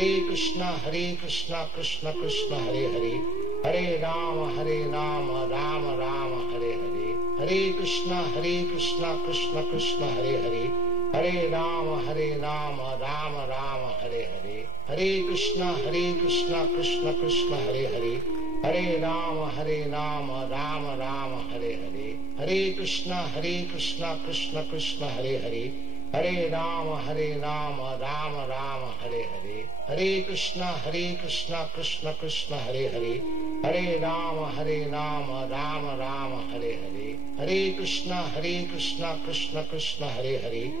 Krishna Krishna Krishna Hare Hare, Hare Ram Ram Ram Hare Hare, Hare Krishna Krishna Krishna Hare Hare, Hare Ram Ram Ram Hare Hare, Hare Krishna Krishna Krishna Hare Hare, Hare Ram Ram Ram Hare Hare, Hare Krishna Krishna Krishna Hare Hare, Hare Ram Ram Ram Hare Hare, Hare Krishna Krishna Krishna Hare Hare, Hare Ram Ram Ram Hare Hare, Hare Krishna Krishna Krishna Hare Hare,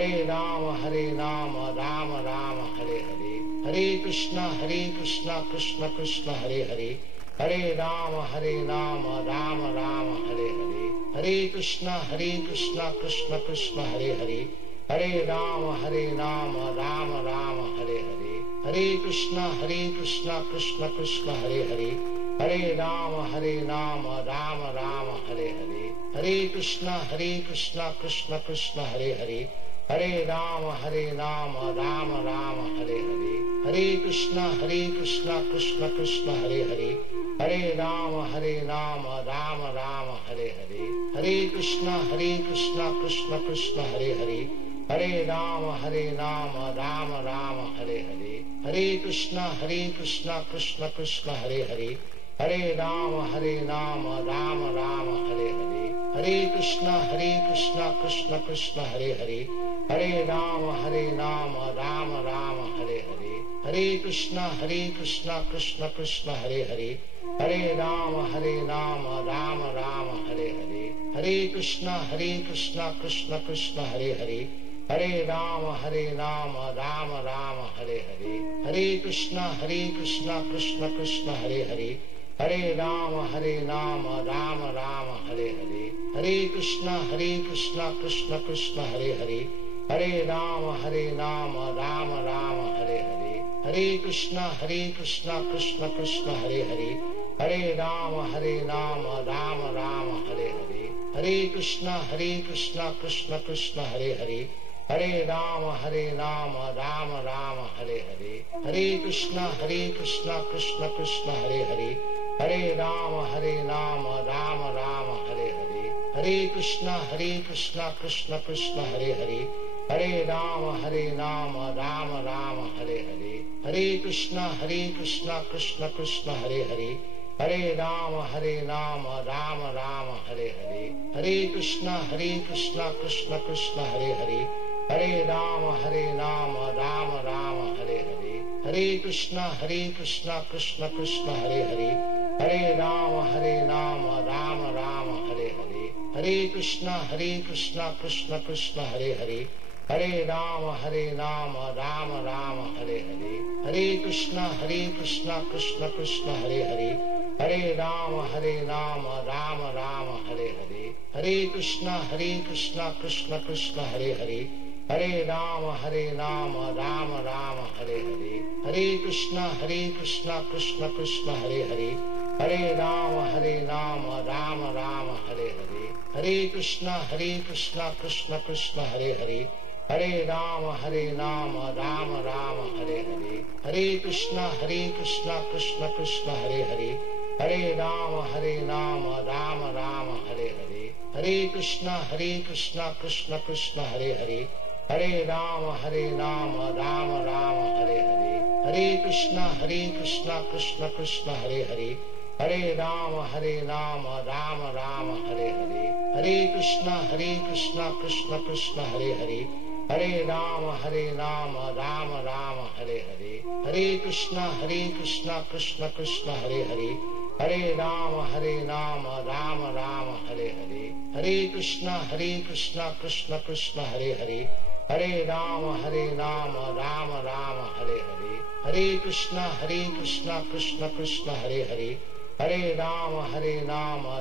Hare Ram Ram Ram Hare Hare, Hare Krishna Krishna Krishna Hare Hare, Hare Ram Ram Ram Hare Hare, Hare Krishna Krishna Krishna Hare Hare, Hare Ram Ram Ram Hare Hare, Hare Krishna Krishna Krishna Hare Hare, Hare Ram Ram Ram Hare Hare, Hare Krishna Krishna Krishna Hare Hare, Hare Ram Ram Ram Hare Hare, Hare Krishna Krishna Krishna Hare Hare, Hare Ram Ram Ram Hare Hare, Hare Krishna Krishna Krishna Hare Hare, Hare Ram Ram Ram Hare Hare, Hare Krishna Krishna Krishna Hare Hare, Hare Ram Ram Ram Hare Hare, Hare Krishna Krishna Krishna Hare Hare, Hare Ram Ram Ram Hare Hare, Hare Krishna Krishna Krishna Hare Hare, Hare Ram Ram Ram Hare Hare, Hare Krishna Krishna Krishna Hare Hare, Hare Ram Ram Ram Hare Hare, Hare Krishna Krishna Krishna Hare Hare, Hare Ram Ram Ram Hare Hare, Hare Krishna Krishna Krishna Hare Hare, Hare Ram Ram Ram Hare Hare, Hare Krishna Krishna Krishna Hare Hare, Hare Ram Ram Ram Hare Hare, Hare Krishna Krishna Krishna Hare Hare, Hare Ram Ram Ram Hare Hare, Hare Krishna Krishna Krishna Hare Hare, Hare Ram Ram Ram Hare Hare, Hare Krishna Krishna Krishna Hare Hare, Hare Ram Ram Ram Hare Hare, Hare Krishna Krishna Krishna Hare Hare, Hare Ram Ram Ram Hare Hare, Hare Krishna Krishna Krishna Hare Hare, Hare Ram Ram Ram Hare Hare, Hare Krishna Krishna Krishna Hare Hare, Hare Ram Ram Ram Hare Hare, Hare Krishna Krishna Krishna Hare Hare, Hare Ram Ram Ram Hare Hare, Hare Krishna Krishna Krishna Hare Hare, Hare Ram Ram Ram Hare Hare, Hare Krishna Krishna Krishna Hare Hare, Hare Ram Ram Ram Hare Hare, Hare Krishna Krishna Krishna Hare Hare, Hare Ram Ram Ram Hare Hare, Hare Krishna Krishna Krishna Hare Hare, Hare Ram Ram Ram Hare Hare, Hare Krishna Krishna Krishna Hare Hare, Hare Ram Ram Ram Hare Hare, Hare Krishna Krishna Krishna Hare Hare, Hare Ram Ram Ram Hare Hare, Hare Krishna Krishna Krishna Hare Hare, Hare Ram Ram Ram Hare Hare, Hare Krishna Krishna Krishna Hare Hare, Hare Ram Ram Ram Hare Hare, Hare Krishna Krishna Krishna Hare Hare, Hare Ram Ram Ram Hare Hare, Hare Krishna Krishna Krishna Hare Hare, Hare Ram Ram Ram Hare Hare, Hare Krishna Krishna Krishna Hare Hare, Hare Ram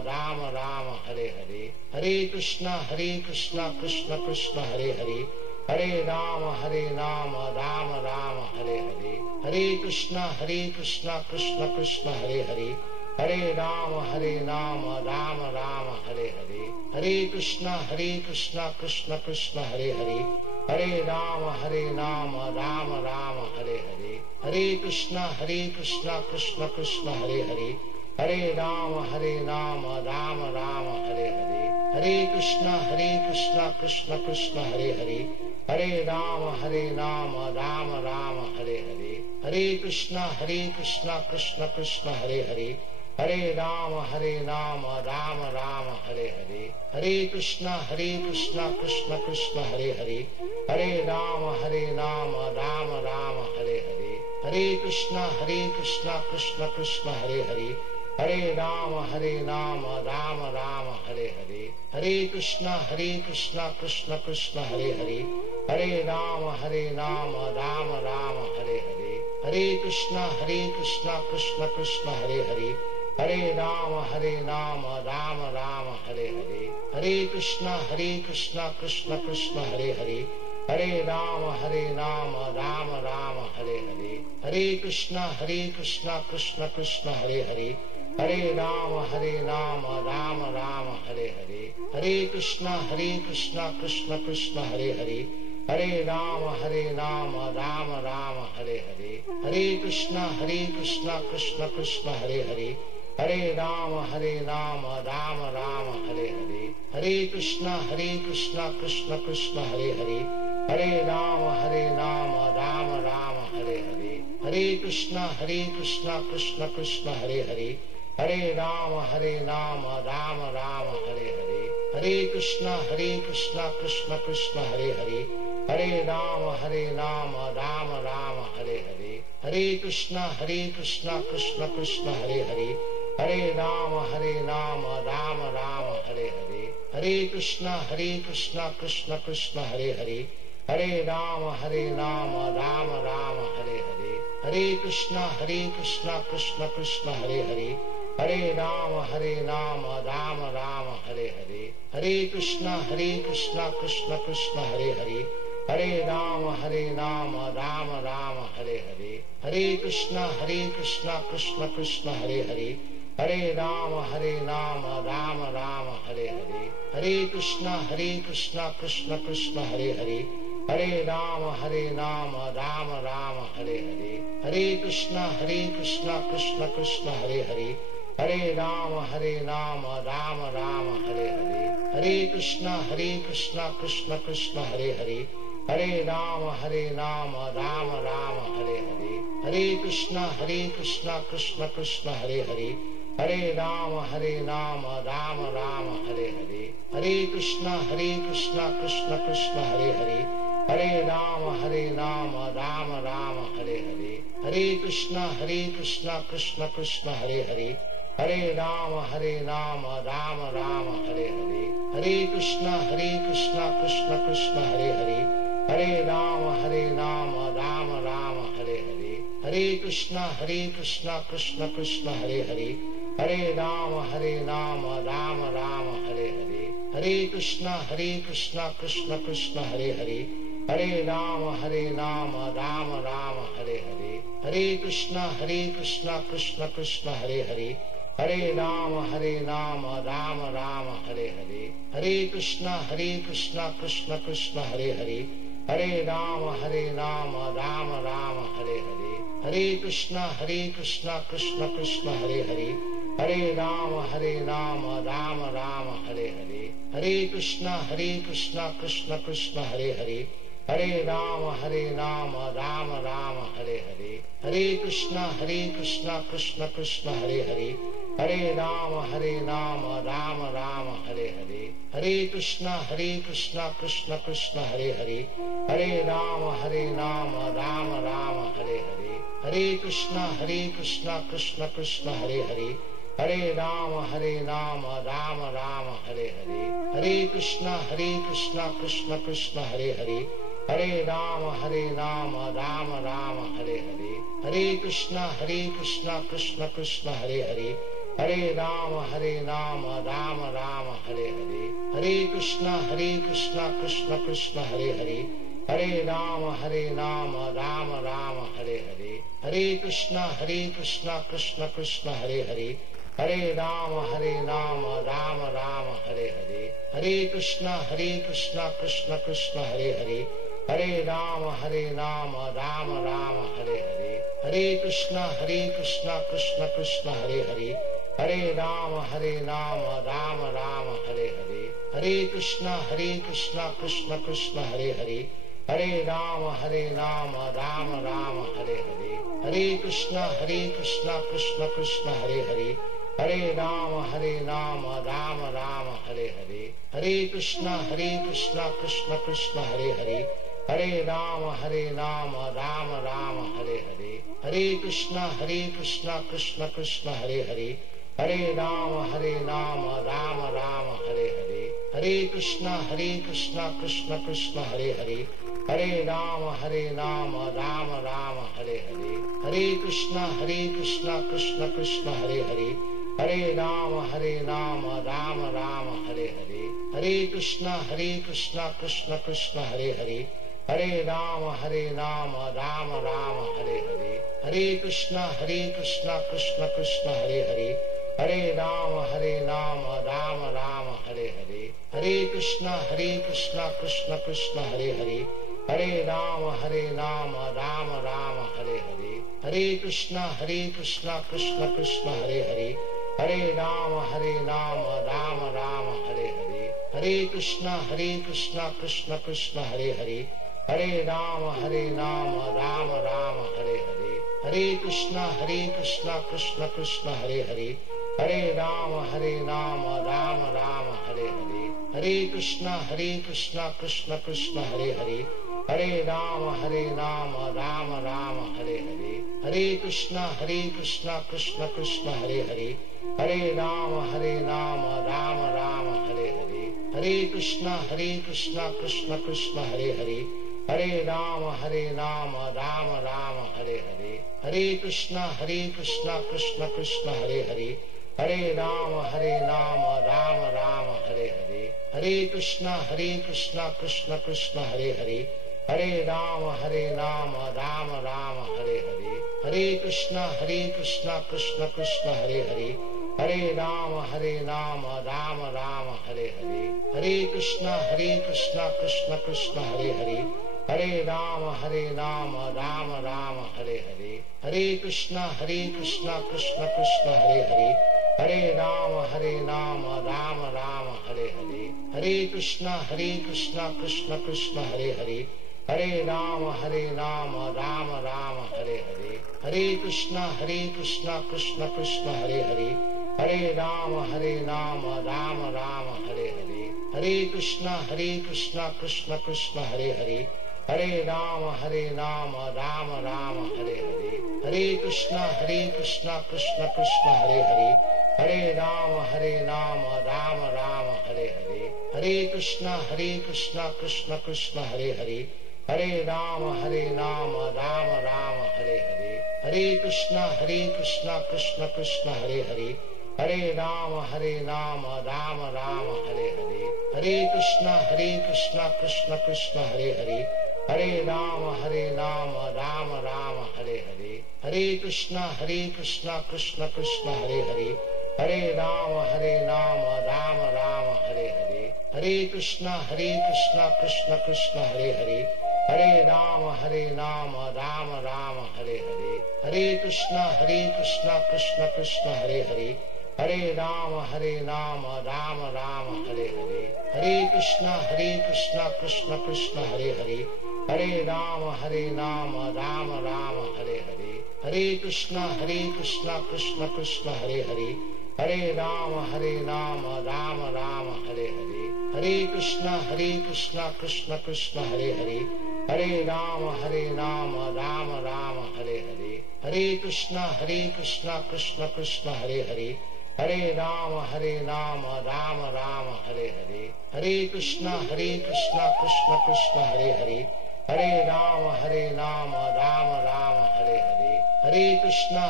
Ram Ram Hare Hare, Hare Krishna Krishna Krishna Hare Hare, Hare Ram Ram Ram Hare Hare, Hare Krishna Krishna Krishna Hare Hare, Hare Ram Ram Ram Hare Hare, Hare Krishna Krishna Krishna Hare Hare, Hare Ram Ram Ram Hare Hare, Hare Krishna Krishna Krishna Hare Hare, Hare Ram Ram Ram Hare Hare, Hare Krishna Krishna Krishna Hare Hare, Hare Ram Ram Ram Hare Hare, Hare Krishna Krishna Krishna Hare Hare, Hare Ram Ram Ram Hare Hare, Hare Krishna Krishna Krishna Hare Hare, Hare Ram Ram Ram Hare Hare, Hare Krishna Krishna Krishna Hare Hare, Hare Ram Ram Ram Hare Hare, Hare Krishna Krishna Krishna Hare Hare, Hare Ram Ram Ram Hare Hare, Hare Krishna Krishna Krishna Hare Hare, Hare Ram Ram Ram Hare Hare, Hare Krishna Krishna Krishna Hare Hare, Hare Ram Ram Ram Hare Hare, Hare Krishna Krishna Krishna Hare Hare, Hare Ram Ram Ram Hare Hare, Hare Krishna Krishna Krishna Hare Hare, Hare Ram Ram Ram Hare Hare, Hare Krishna Krishna Krishna Hare Hare, Hare Ram Ram Ram Hare Hare, Hare Krishna Krishna Krishna Hare Hare, Hare Ram Ram Ram Hare Hare, Hare Krishna Krishna Krishna Hare Hare, Hare Ram Ram Ram Hare Hare, Hare Krishna Krishna Krishna Hare Hare, Hare Ram Ram Ram Hare Hare, Hare Krishna Krishna Krishna Hare Hare, Hare Ram Ram Ram Hare Hare, Hare Krishna Krishna Krishna Hare Hare, Hare Ram Ram Ram Hare Hare, Hare Krishna Krishna Krishna Hare Hare, Hare Ram Ram Ram Hare Hare, Hare Krishna Krishna Krishna Hare Hare, Hare Ram Ram Ram Hare Hare, Hare Krishna Krishna Krishna Hare Hare, Hare Ram Ram Ram Hare Hare, Hare Krishna Krishna Krishna Hare Hare, Hare Ram Ram Ram Hare Hare, Hare Krishna Krishna Krishna Hare Hare, Hare Ram Ram Ram Hare Hare, Hare Krishna Krishna Krishna Hare Hare, Hare Ram Ram Ram Hare Hare, Hare Krishna Krishna Krishna Hare Hare, Hare Ram Ram Ram Hare Hare, Hare Krishna Krishna Krishna Hare Hare, Hare Ram Ram Ram Hare Hare, Hare Krishna Krishna Krishna Hare Hare, Hare Ram Ram Ram Hare Hare, Hare Krishna Krishna Krishna Hare Hare, Hare Ram Ram Ram Hare Hare, Hare Krishna Krishna Krishna Hare Hare, Hare Ram Ram Ram Hare Hare, Hare Krishna Krishna Krishna Hare Hare, Hare Ram Ram Ram Hare Hare, Hare Krishna Krishna Krishna Hare Hare, Hare Ram Ram Ram Hare Hare, Hare Krishna Krishna Krishna Hare Hare, Hare Ram Ram Ram Hare Hare, Hare Krishna Krishna Krishna Hare Hare, Hare Ram Ram Ram Hare Hare, Hare Krishna Krishna Krishna Hare Hare, Hare Ram Ram Ram Hare Hare, Hare Krishna Krishna Krishna Hare Hare, Hare Ram Ram Ram Hare Hare, Hare Krishna Krishna Krishna Hare Hare, Hare Ram Ram Ram Hare Hare, Hare Krishna Krishna Krishna Hare Hare, Hare Ram Ram Ram Hare Hare, Hare Krishna Krishna Krishna Hare Hare, Hare Ram Ram Ram Hare Hare, Hare Krishna Krishna Krishna Hare Hare, Hare Ram Ram Ram Hare Hare, Hare Krishna Krishna Krishna Hare Hare, Hare Ram Ram Ram Hare Hare, Hare Krishna Krishna Krishna Hare Hare, Hare Ram Ram Ram Hare Hare, Hare Krishna Krishna Krishna Hare Hare, Hare Ram Ram Ram Hare Hare, Hare Krishna Krishna Krishna Hare Hare, Hare Ram Ram Ram Hare Hare, Hare Krishna Krishna Krishna Hare Hare, Hare Ram Ram Ram Hare Hare, Hare Krishna Krishna Krishna Hare Hare, Hare Ram Ram Ram Hare Hare, Hare Krishna Krishna Krishna Hare Hare, Hare Ram Ram Ram Hare Hare, Hare Krishna Krishna Krishna Hare Hare, Hare Ram Ram Ram Hare Hare, Hare Krishna Krishna Krishna Hare Hare, Hare Ram Ram Ram Hare Hare, Hare Krishna Krishna Krishna Hare Hare, Hare Ram Ram Ram Hare Hare, Hare Krishna Krishna Krishna Hare Hare, Hare Ram Ram Ram Hare Hare, Hare Krishna Krishna Krishna Hare Hare, Hare Ram Ram Ram Hare Hare, Hare Krishna Krishna Krishna Hare Hare, Hare Ram Ram Ram Hare Hare, Hare Krishna Krishna Krishna Hare Hare, Hare Ram Ram Ram Hare Hare, Hare Krishna Krishna Krishna Hare Hare, Hare Ram Ram Ram Hare Hare, Hare Krishna Krishna Krishna Hare Hare, Hare Ram Ram Ram Hare Hare, Hare Krishna Krishna Krishna Hare Hare, Hare Ram Ram Ram Hare Hare, Hare Krishna Krishna Krishna Hare Hare, Hare Ram Ram Ram Hare Hare, Hare Krishna Krishna Krishna Hare Hare, Hare Ram Ram Ram Hare Hare, Hare Krishna Krishna Krishna Hare Hare, Hare Ram Ram Ram Hare Hare, Hare Krishna Krishna Krishna Hare Hare, Hare Ram Ram Ram Hare Hare, Hare Krishna Krishna Krishna Hare Hare, Hare Ram Ram Ram Hare Hare, Hare Krishna Krishna Krishna Hare Hare, Hare Ram Ram Ram Hare Hare, Hare Krishna Krishna Krishna Hare Hare, Hare Ram Ram Ram Hare Hare, Hare Krishna Krishna Krishna Hare Hare, Hare Ram Ram Ram Hare Hare, Hare Krishna Krishna Krishna Hare Hare, Hare Ram Ram Ram Hare Hare, Hare Krishna Krishna Krishna Hare Hare, Hare Ram Ram Ram Hare Hare, Hare Krishna Krishna Krishna Hare Hare, Hare Ram Ram Ram Hare Hare, Hare Krishna Krishna Krishna Hare Hare, Hare Ram Ram Ram Hare Hare, Hare Krishna Krishna Krishna Hare Hare, Hare Ram Ram Ram Hare Hare, Hare Krishna Krishna Krishna Hare Hare, Hare Ram Ram Ram Hare Hare, Hare Krishna Krishna Krishna Hare Hare, Hare Ram Ram Ram Hare Hare, Hare Krishna Krishna Krishna Hare Hare, Hare Ram Ram Ram Hare Hare, Hare Krishna Krishna Krishna Hare Hare, Hare Ram Ram Ram Hare Hare, Hare Krishna Krishna Krishna Hare Hare, Hare Ram Ram Ram Hare Hare, Hare Krishna Krishna Krishna Hare Hare, Hare Ram Ram Ram Hare Hare, Hare Krishna Krishna Krishna Hare Hare, Hare Ram Ram Ram Hare Hare, Hare Krishna Krishna Krishna Hare Hare, Hare Ram Ram Ram Hare Hare, Hare Krishna Krishna Krishna Hare Hare, Hare Ram Ram Ram Hare Hare, Hare Krishna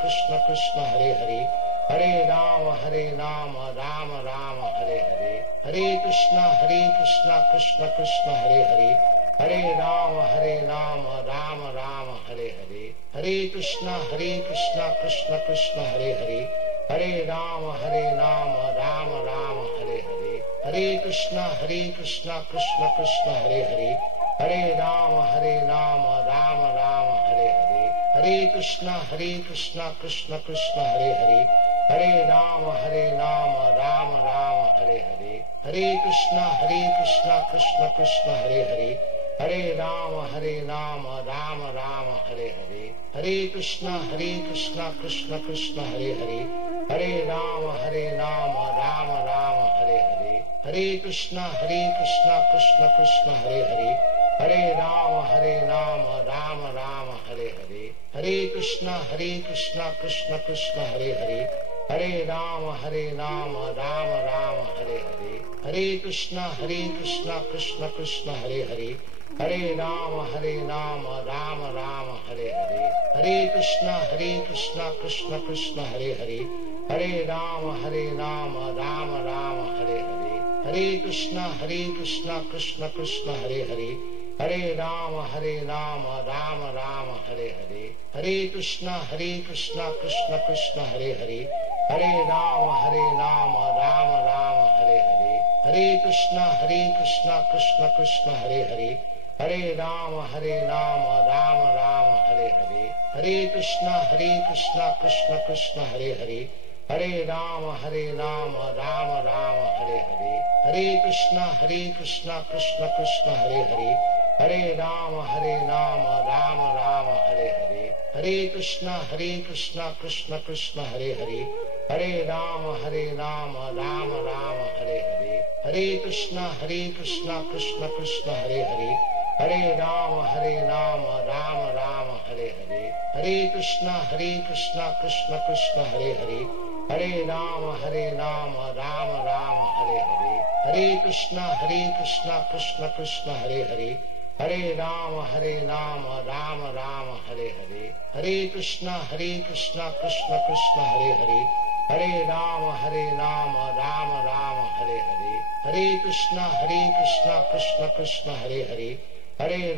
Krishna Krishna Hare Hare, Hare Ram Ram Ram Hare Hare, Hare Krishna Krishna Krishna Hare Hare, Hare Ram Ram Ram Hare Hare, Hare Krishna Krishna Krishna Hare Hare, Hare Ram Ram Ram Hare Hare, Hare Krishna Krishna Krishna Hare Hare, Hare Ram Ram Ram Hare Hare, Hare Krishna Krishna Krishna Hare Hare, Hare Ram Ram Ram Hare Hare, Hare Krishna Krishna Krishna Hare Hare, Hare Ram Ram Ram Hare Hare, Hare Krishna Krishna Krishna Hare Hare, Hare Ram Ram Ram Hare Hare, Hare Krishna Krishna Krishna Hare Hare, Hare Ram Ram Ram Hare Hare, Hare Krishna Krishna Krishna Hare Hare, Hare Ram Ram Ram Hare Hare, Hare Krishna Krishna Krishna Hare Hare, Hare Ram Ram Ram Hare Hare, Hare Krishna Krishna Krishna Hare Hare, Hare Ram Ram Ram Hare Hare, Hare Krishna Krishna Krishna Hare Hare, Hare Ram Ram Ram Hare Hare, Hare Krishna Krishna Krishna Hare Hare, Hare Ram Ram Ram Hare Hare, Hare Krishna Krishna Krishna Hare Hare, Hare Ram Ram Ram Hare Hare, Hare Krishna Krishna Krishna Hare Hare, Hare Ram Ram Ram Hare Hare, Hare Krishna Krishna Krishna Hare Hare, Hare Ram Ram Ram Hare Hare, Hare Krishna Krishna Krishna Hare Hare, Hare Ram Ram Ram Hare Hare, Hare Krishna Krishna Krishna Hare Hare, Hare Ram Ram Ram Hare Hare, Hare Krishna Krishna Krishna Hare Hare, Hare Ram Ram Ram Hare Hare, Hare Krishna Krishna Krishna Hare Hare, Hare Ram Ram Ram Hare Hare, Hare Krishna Krishna Krishna Hare Hare, Hare Ram Ram Ram Hare Hare, Hare Krishna Krishna Krishna Hare Hare, Hare Ram Ram Ram Hare Hare, Hare Krishna Krishna Krishna Hare Hare, Hare Ram Ram Ram Hare Hare, Hare Krishna Krishna Krishna Hare Hare, Hare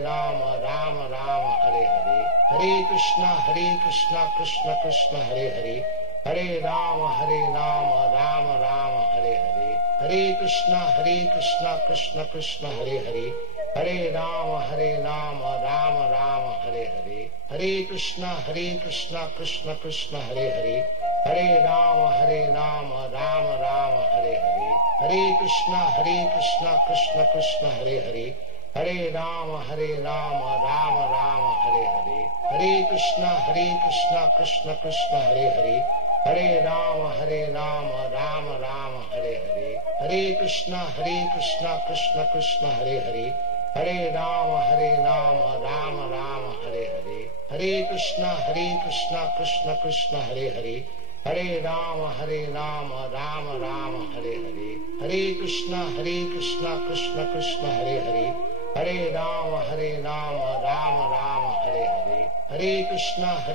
Ram Ram Ram Hare Hare, Hare Krishna Krishna Krishna Hare Hare, Hare Ram Ram Ram Hare Hare, Hare Krishna Krishna Krishna Hare Hare, Hare Ram Ram Ram Hare Hare, Hare Krishna Krishna Krishna Hare Hare, Hare Ram Ram Ram Hare Hare, Hare Krishna Krishna Krishna Hare Hare, Hare Ram Ram Ram Hare Hare, Hare Krishna Krishna Krishna Hare Hare, Hare Ram Ram Ram Hare Hare, Hare Krishna Krishna Krishna Hare Hare, Hare Ram Ram Ram Hare Hare, Hare Krishna Krishna Krishna Hare Hare, Hare Ram Ram Ram Hare Hare, Hare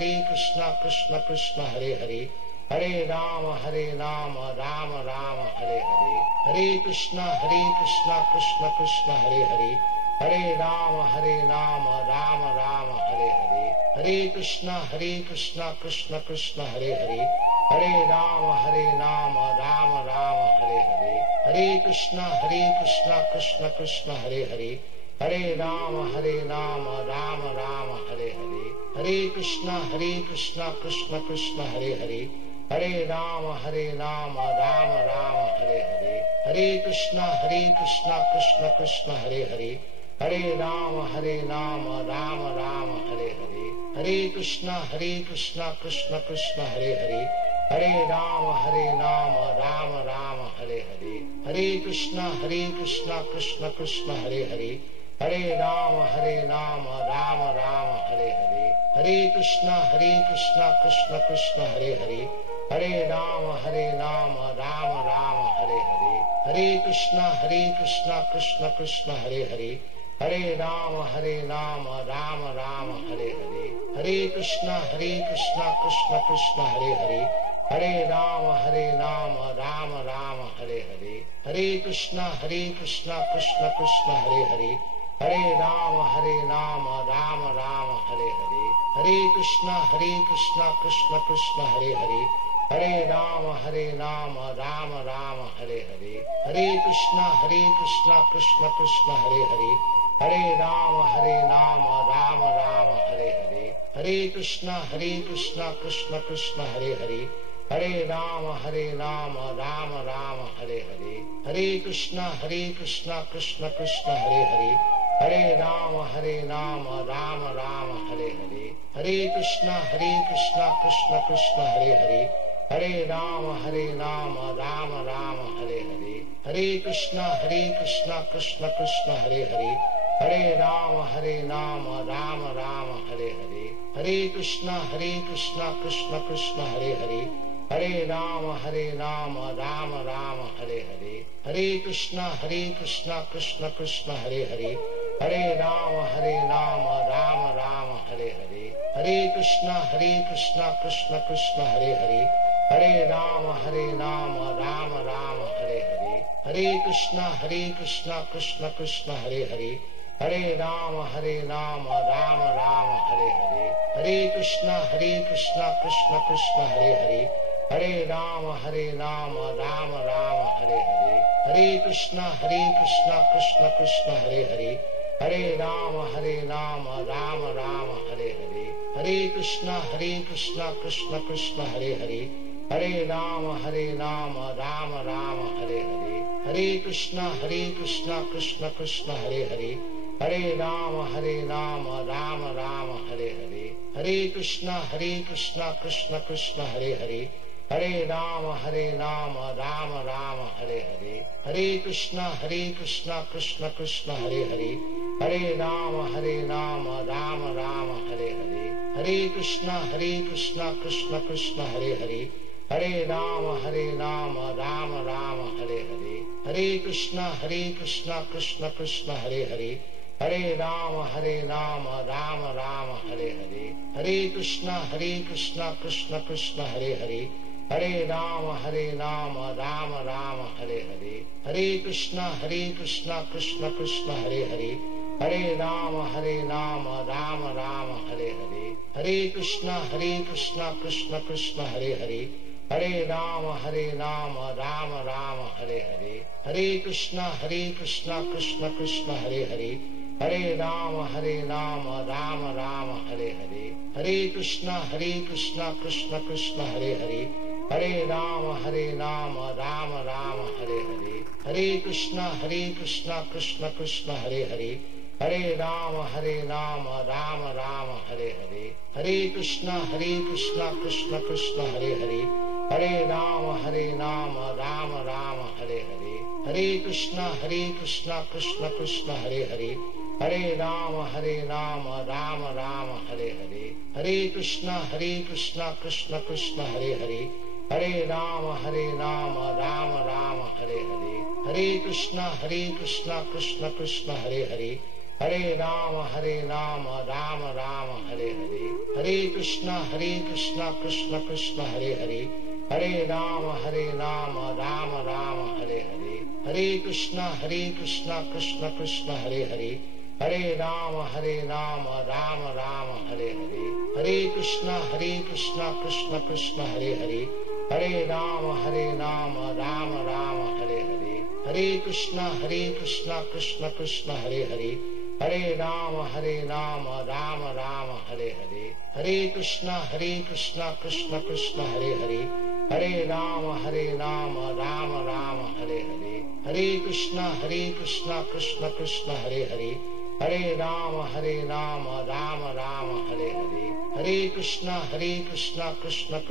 Krishna Krishna Krishna Hare Hare, Hare Ram Ram Ram Hare Hare, Hare Krishna Krishna Krishna Hare Hare, Hare Ram Ram Ram Hare Hare, Hare Krishna Krishna Krishna Hare Hare, Hare Ram Ram Ram Hare Hare, Hare Krishna Krishna Krishna Hare Hare, Hare Ram Ram Ram Hare Hare, Hare Krishna Krishna Krishna Hare Hare, Hare Ram Ram Ram Hare Hare, Hare Krishna Krishna Krishna Hare Hare, Hare Ram Ram Ram Hare Hare, Hare Krishna Krishna Krishna Hare Hare, Hare Ram Ram Ram Hare Hare, Hare Krishna Krishna Krishna Hare Hare, Hare Ram Ram Ram Hare Hare, Hare Krishna Krishna Krishna Hare Hare, Hare Ram Ram Ram Hare Hare, Hare Krishna Krishna Krishna Hare Hare, Hare Ram Ram Ram Hare Hare, Hare Krishna Krishna Krishna Hare Hare, Hare Ram Ram Ram Hare Hare, Hare Krishna Krishna Krishna Hare Hare, Hare Ram Ram Ram Hare Hare, Hare Krishna Krishna Krishna Hare Hare, Hare Ram Ram Ram Hare Hare, Hare Krishna Krishna Krishna Hare Hare, Hare Ram Ram Ram Hare Hare, Hare Krishna Krishna Krishna Hare Hare, Hare Ram Ram Ram Hare Hare, Hare Krishna Krishna Krishna Hare Hare, Hare Ram Ram Ram Hare Hare, Hare Krishna Krishna Krishna Hare Hare, Hare Ram Ram Ram Hare Hare, Hare Krishna Krishna Krishna Hare Hare, Hare Ram Ram Ram Hare Hare, Hare Krishna Krishna Krishna Hare Hare, Hare Ram Ram Ram Hare Hare, Hare Krishna Krishna Krishna Hare Hare, Hare Ram Ram Ram Hare Hare, Hare Krishna Krishna Krishna Hare Hare, Hare Ram Ram Ram Hare Hare, Hare Krishna Krishna Krishna Hare Hare, Hare Ram Ram Ram Hare Hare, Hare Krishna Krishna Krishna Hare Hare, Hare Ram Ram Ram Hare Hare, Hare Krishna Krishna Krishna Hare Hare, Hare Ram Ram Ram Hare Hare, Hare Krishna Krishna Krishna Hare Hare, Hare Ram Ram Ram Hare Hare, Hare Krishna Krishna Krishna Hare Hare, Hare Ram Ram Ram Hare Hare, Hare Krishna Krishna Krishna Hare Hare, Hare Ram Ram Ram Hare Hare, Hare Krishna Krishna Krishna Hare Hare, Hare Ram Ram Ram Hare Hare, Hare Krishna Krishna Krishna Hare Hare, Hare Ram Ram Ram Hare Hare, Hare Krishna Krishna Krishna Hare Hare, Hare Ram Ram Ram Hare Hare, Hare Krishna Krishna Krishna Hare Hare, Hare Ram Ram Ram Hare Hare, Hare Krishna Krishna Krishna Hare Hare, Hare Ram Ram Ram Hare Hare, Hare Krishna Krishna Krishna Hare Hare, Hare Ram Ram Ram Hare Hare, Hare Krishna Krishna Krishna Hare Hare, Hare Ram Ram Ram Hare Hare, Hare Krishna Krishna Krishna Hare Hare, Hare Ram Ram Ram Hare Hare, Hare Krishna Krishna Krishna Hare Hare, Hare Ram Ram Ram Hare Hare, Hare Krishna Krishna Krishna Hare Hare, Hare Ram Ram Ram Hare Hare, Hare Krishna Krishna Krishna Hare Hare, Hare Ram Ram Ram Hare Hare, Hare Krishna Krishna Krishna Hare Hare, Hare Ram Ram Ram Hare Hare, Hare Krishna Krishna Krishna Hare Hare, Hare Ram Ram Ram Hare Hare, Hare Krishna Krishna Krishna Hare Hare, Hare Ram Ram Ram Hare Hare, Hare Krishna Krishna Krishna Hare Hare, Hare Ram Ram Ram Hare Hare, Hare Krishna Krishna Krishna Hare Hare, Hare Ram Ram Ram Hare Hare, Hare Krishna Krishna Krishna Hare Hare, Hare Ram Ram Ram Hare Hare, Hare Krishna Krishna Krishna Hare Hare, Hare Ram Ram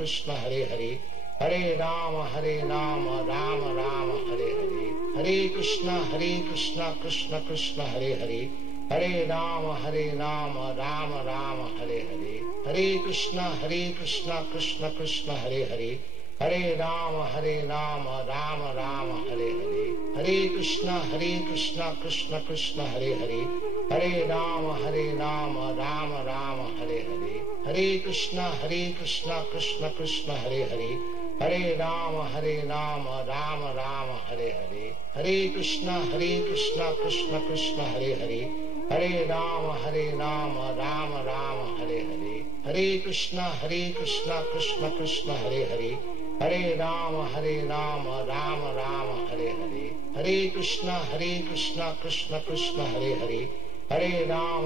Ram Hare Hare, Hare Krishna Krishna Krishna Hare Hare, Hare Ram Ram Ram Hare Hare, Hare Krishna Krishna Krishna Hare Hare, Hare Ram Ram Ram Hare Hare, Hare Krishna Krishna Krishna Hare Hare, Hare Ram Ram Ram Hare Hare, Hare Krishna Krishna Krishna Hare Hare, Hare Ram Ram Ram Hare Hare, Hare Krishna Krishna Krishna Hare Hare, Hare Ram Ram Ram Hare Hare, Hare Krishna Krishna Krishna Hare Hare, Hare Ram Ram Ram Hare Hare, Hare Krishna Krishna Krishna Hare Hare, Hare Ram Ram Ram Hare Hare, Hare Krishna Krishna Krishna Hare Hare, Hare Ram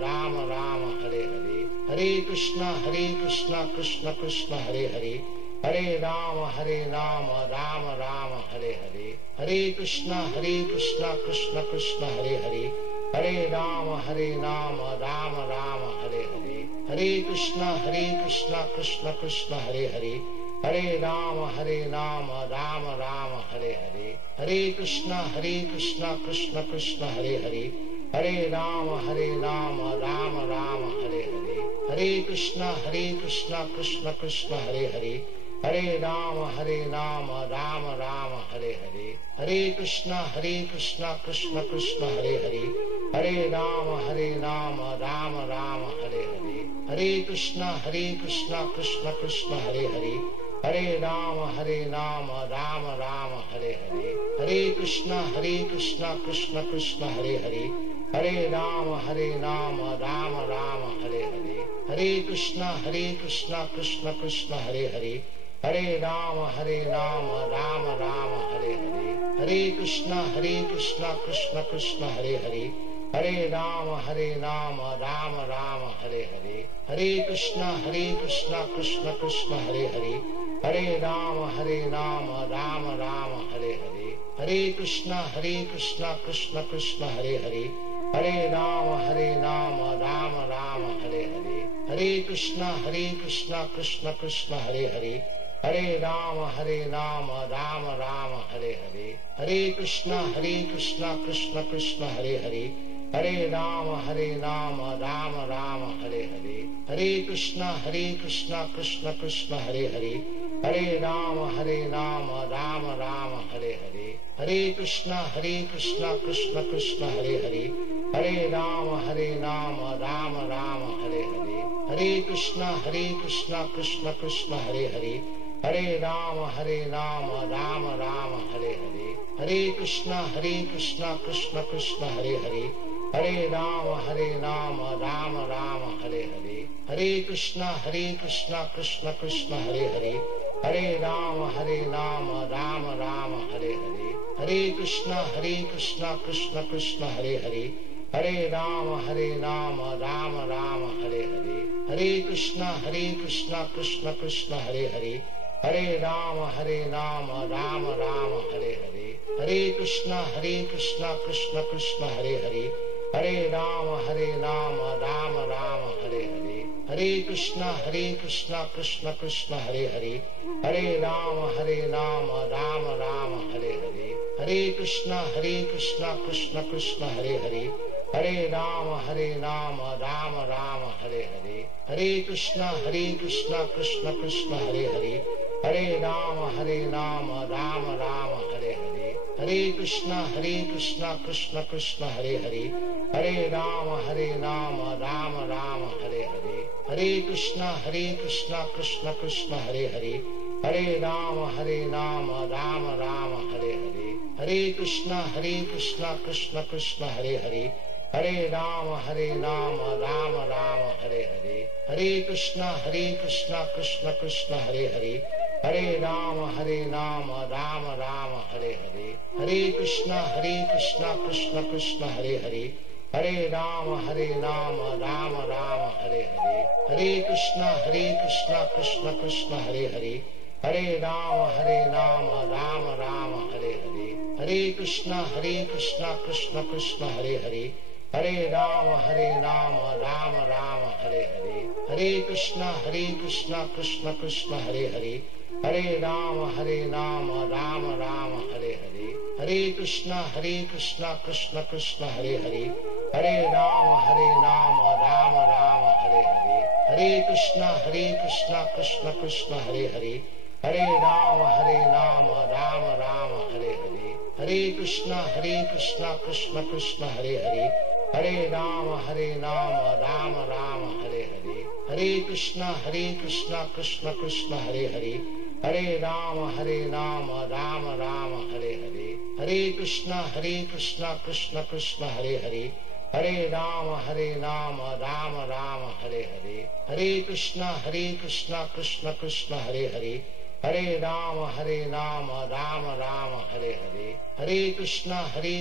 Ram Ram Hare Hare, Hare Krishna Krishna Krishna Hare Hare, Hare Ram Ram Ram Hare Hare, Hare Krishna Krishna Krishna Hare Hare, Hare Ram Ram Ram Hare Hare, Hare Krishna Krishna Krishna Hare Hare, Hare Ram Ram Ram Hare Hare, Hare Krishna Krishna Krishna Hare Hare, Hare Ram Ram Ram Hare Hare, Hare Krishna Krishna Krishna Hare Hare, Hare Ram Ram Ram Hare Hare, Hare Krishna Krishna Krishna Hare Hare, Hare Ram Ram Ram Hare Hare, Hare Krishna Krishna Krishna Hare Hare, Hare Ram Ram Ram Hare Hare, Hare Krishna Krishna Krishna Hare Hare, Hare Ram Ram Ram Hare Hare, Hare Krishna Krishna Krishna Hare Hare, Hare Ram Ram Ram Hare Hare, Hare Krishna Krishna Krishna Hare Hare, Hare Ram Ram Ram Hare Hare, Hare Krishna Krishna Krishna Hare Hare, Hare Ram Ram Ram Hare Hare, Hare Krishna Krishna Krishna Hare Hare, Hare Ram Ram Ram Hare Hare, Hare Krishna Krishna Krishna Hare Hare, Hare Ram Ram Ram Hare Hare, Hare Krishna Krishna Krishna Hare Hare, Hare Ram Ram Ram Hare Hare, Hare Krishna Krishna Krishna Hare Hare, Hare Ram Ram Ram Hare Hare, Hare Krishna Krishna Krishna Hare Hare, Hare Ram Ram Ram Hare Hare, Hare Krishna Krishna Krishna Hare Hare, Hare Ram Ram Ram Hare Hare, Hare Krishna Krishna Krishna Hare Hare, Hare Ram Ram Ram Hare Hare, Hare Krishna Krishna Krishna Hare Hare, Hare Ram Ram Ram Hare Hare, Hare Krishna Krishna Krishna Hare Hare, Hare Ram Ram Ram Hare Hare, Hare Krishna Krishna Krishna Hare Hare, Hare Ram Ram Ram Hare Hare, Hare Krishna Krishna Krishna Hare Hare, Hare Ram Ram Ram Hare Hare, Hare Krishna Krishna Krishna Hare Hare, Hare Ram Ram Ram Hare Hare, Hare Krishna Krishna Krishna Hare Hare, Hare Ram Ram Ram Hare Hare, Hare Krishna Krishna Krishna Hare Hare, Hare Ram Ram Ram Hare Hare, Hare Krishna Krishna Krishna Hare Hare, Hare Ram Ram Ram Hare Hare, Hare Krishna Krishna Krishna Hare Hare, Hare Ram Ram Ram Hare Hare, Hare Krishna Krishna Krishna Hare Hare, Hare Ram Ram Ram Hare Hare, Hare Krishna Krishna Krishna Hare Hare, Hare Ram Ram Ram Hare Hare, Hare Krishna Krishna Krishna Hare Hare, Hare Ram Ram Ram Hare Hare, Hare Krishna Krishna Krishna Hare Hare, Hare Ram Ram Ram Hare Hare, Hare Krishna Krishna Krishna Hare Hare, Hare Ram Ram Ram Hare Hare, Hare Krishna Krishna Krishna Hare Hare, Hare Ram Ram Ram Hare Hare, Hare Krishna Krishna Krishna Hare Hare, Hare Ram Ram Ram Hare Hare, Hare Krishna Krishna Krishna Hare Hare, Hare Ram Ram Ram Hare Hare, Hare Krishna Krishna Krishna Hare Hare, Hare Ram Ram Ram Hare Hare, Hare Krishna Krishna Krishna Hare Hare, Hare Ram Ram Ram Hare Hare, Hare Krishna Krishna Krishna Hare Hare, Hare Ram Ram Ram Hare Hare, Hare Krishna Krishna Krishna Hare Hare, Hare Ram Ram Ram Hare Hare, Hare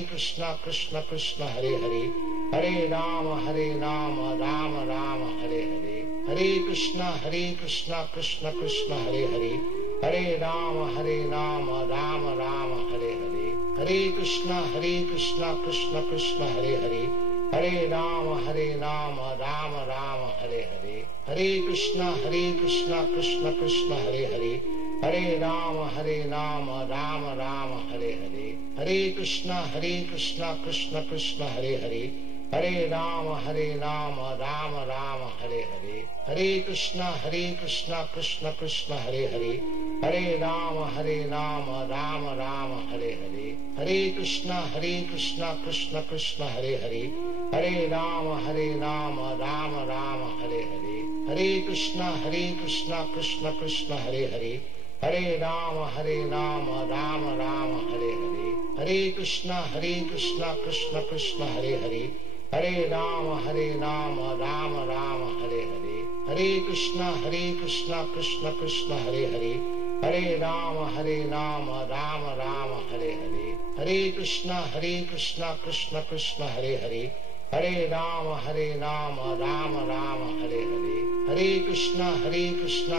Krishna Krishna Krishna Hare Hare, Hare Ram Ram Ram Hare Hare, Hare Krishna Krishna Krishna Hare Hare, Hare Ram Ram Ram Hare Hare, Hare Krishna Krishna Krishna Hare Hare, Hare Ram Ram Ram Hare Hare, Hare Krishna Krishna Krishna Hare Hare, Hare Ram Ram Ram Hare Hare, Hare Krishna Krishna Krishna Hare Hare, Hare Ram Ram Ram Hare Hare, Hare Krishna Krishna Krishna Hare Hare, Hare Ram Ram Ram Hare Hare, Hare Krishna Krishna Krishna Hare Hare, Hare Ram Ram Ram Hare Hare, Hare Krishna Krishna Krishna Hare Hare, Hare Ram Ram Ram Hare Hare, Hare Krishna Krishna Krishna Hare Hare, Hare Ram Ram Ram Hare Hare, Hare Krishna Krishna Krishna Hare Hare, Hare Ram Ram Ram Hare Hare, Hare Krishna Krishna Krishna Hare Hare, Hare Ram Ram Ram Hare Hare, Hare Krishna Krishna Krishna Hare Hare, Hare Ram Ram Ram Hare Hare, Hare Krishna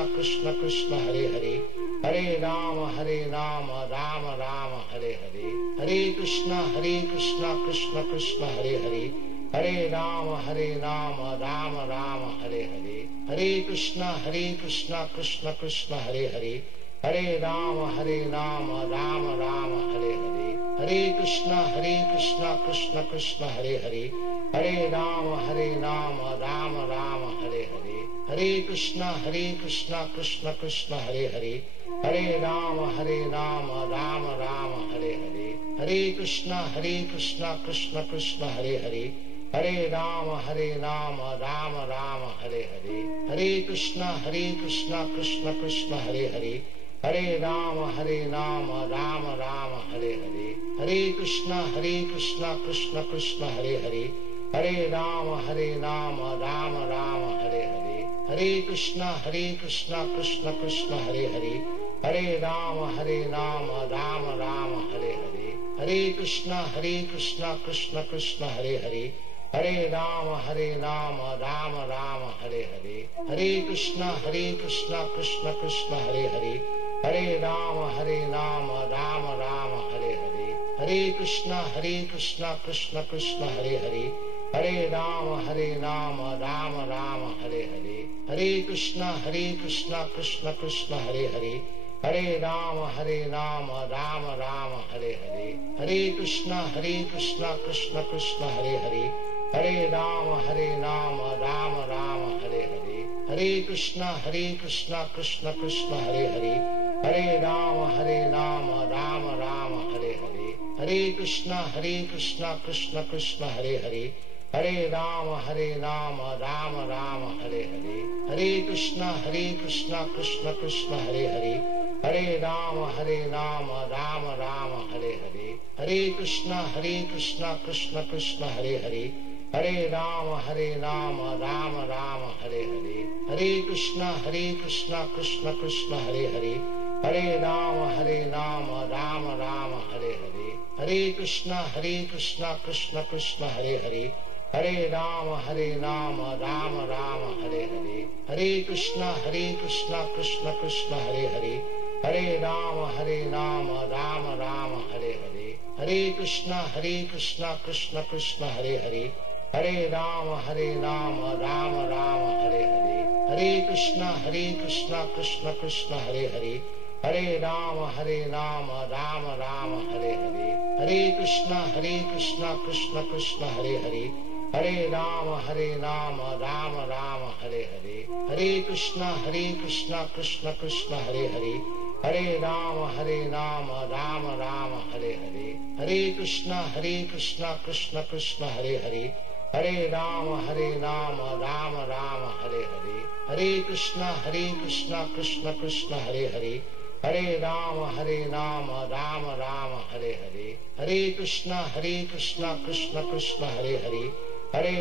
Krishna Krishna Hare Hare, Hare Ram Ram Ram Hare Hare, Hare Krishna Krishna Krishna Hare Hare, Hare Ram Ram Ram Hare Hare, Hare Krishna Krishna Krishna Hare Hare, Hare Ram Ram Ram Hare Hare, Hare Krishna Krishna Krishna Hare Hare, Hare Ram Ram Ram Hare Hare, Hare Krishna Krishna Krishna Hare Hare, Hare Ram Ram Ram Hare Hare, Hare Krishna Krishna Krishna Hare Hare, Hare Ram Ram Ram Hare Hare, Hare Krishna Krishna Krishna Hare Hare, Hare Ram Ram Ram Hare Hare, Hare Krishna Krishna Krishna Hare Hare, Hare Ram Ram Ram Hare Hare, Hare Krishna Krishna Krishna Hare Hare, Hare Ram Ram Ram Hare Hare, Hare Krishna Krishna Krishna Hare Hare, Hare Ram Ram Ram Hare Hare, Hare Krishna Krishna Krishna Hare Hare, Hare Ram Ram Ram Hare Hare, Hare Krishna Krishna Krishna Hare Hare, Hare Ram Ram Ram Hare Hare, Hare Krishna Krishna Krishna Hare Hare, Hare Ram Ram Ram Hare Hare, Hare Krishna Krishna Krishna Hare Hare, Hare Ram Ram Ram Hare Hare, Hare Krishna Krishna Krishna Hare Hare, Hare Ram Ram Ram Hare Hare, Hare Krishna Krishna Krishna Hare Hare, Hare Ram Ram Ram Hare Hare, Hare Krishna Krishna Krishna Hare Hare, Hare Ram Ram Ram Hare Hare, Hare Krishna Krishna Krishna Hare Hare, Hare Ram Ram Ram Hare Hare, Hare Krishna Krishna Krishna Hare Hare, Hare Ram Ram Ram Hare Hare, Hare Krishna Krishna Krishna Hare Hare, Hare Ram Ram Ram Hare Hare, Hare Krishna Krishna Krishna Hare Hare, Hare Ram Ram Ram Hare Hare, Hare Krishna Krishna Krishna Hare Hare, Hare Ram Ram Ram Hare Hare, Hare Krishna Krishna Krishna Hare Hare, Hare Ram Ram Ram Hare Hare, Hare Krishna Krishna Krishna Hare Hare, Hare Ram Ram Ram Hare Hare, Hare Krishna Krishna Krishna Hare Hare, Hare Ram Ram Ram Hare Hare, Hare Krishna Krishna Krishna Hare Hare, Hare Ram Ram Ram Hare Hare, Hare Krishna Krishna Krishna Hare Hare, Hare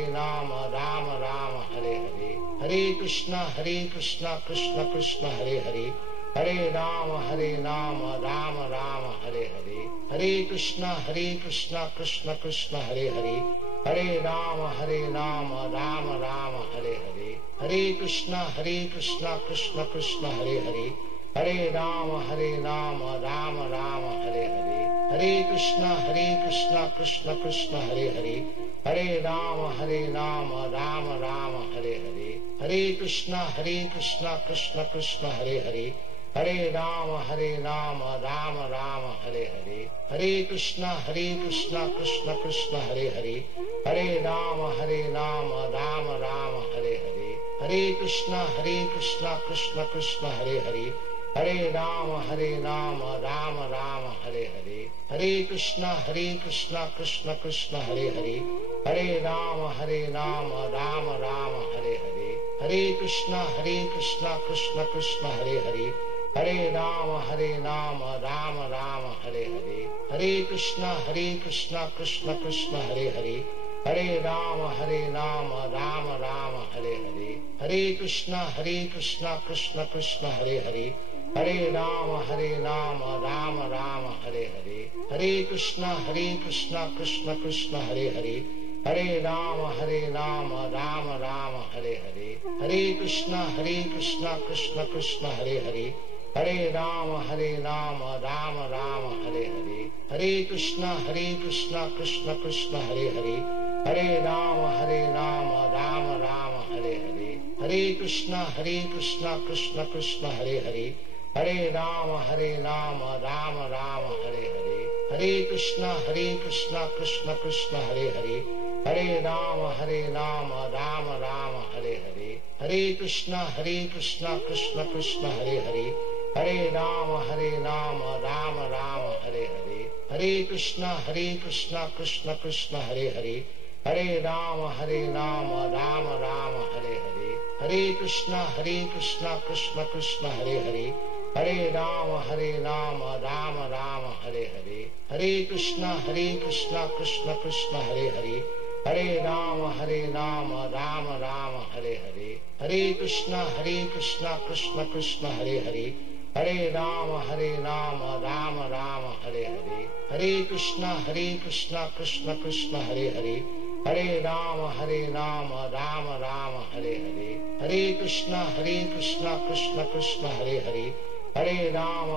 Ram Ram Ram Hare Hare, Hare Krishna Krishna Krishna Hare Hare, Hare Ram Ram Ram Hare Hare, Hare Krishna Krishna Krishna Hare Hare, Hare Ram Ram Ram Hare Hare, Hare Krishna Krishna Krishna Hare Hare, Hare Ram Ram Ram Hare Hare, Hare Krishna Krishna Krishna Hare Hare, Hare Ram Ram Ram Hare Hare, Hare Krishna Krishna Krishna Hare Hare, Hare Ram Ram Ram Hare Hare, Hare Krishna Krishna Krishna Hare Hare, Hare Ram Ram Ram Hare Hare, Hare Krishna Krishna Krishna Hare Hare, Hare Ram Ram Ram Hare Hare, Hare Krishna Krishna Krishna Hare Hare, Hare Ram Ram Ram Hare Hare, Hare Krishna Krishna Krishna Hare Hare, Hare Ram Ram Ram Hare Hare, Hare Krishna Krishna Krishna Hare Hare, Hare Ram Ram Ram Hare Hare, Hare Krishna Krishna Krishna Hare Hare, Hare Ram Ram Ram Hare Hare, Hare Krishna Krishna Krishna Hare Hare, Hare Ram Ram Ram Hare Hare, Hare Krishna Krishna Krishna Hare Hare, Hare Ram Ram Ram Hare Hare, Hare Krishna Krishna Krishna Hare Hare, Hare Ram Ram Ram Hare Hare, Hare Krishna Krishna Krishna Hare Hare, Hare Ram Ram Ram Hare Hare, Hare Krishna Krishna Krishna Hare Hare, Hare Ram Ram Ram Hare Hare, Hare Krishna Krishna Krishna Hare Hare, Hare Ram Ram Ram Hare Hare, Hare Krishna Krishna Krishna Hare Hare, Hare Ram Ram Ram Hare Hare, Hare Krishna Krishna Krishna Hare Hare, Hare Ram Ram Ram Hare Hare, Hare Krishna Krishna Krishna Hare Hare, Hare Ram Ram Ram Hare Hare, Hare Krishna Krishna Krishna Hare Hare, Hare Ram Ram Ram Hare Hare, Hare Krishna Krishna Krishna Hare Hare, Hare Ram Ram Ram Hare Hare, Hare Krishna Krishna Krishna Hare Hare, Hare Ram Ram Ram Hare Hare, Hare Krishna Krishna Krishna Hare Hare, Hare Ram Ram Ram Hare Hare, Hare Krishna Krishna Krishna Hare Hare, Hare Ram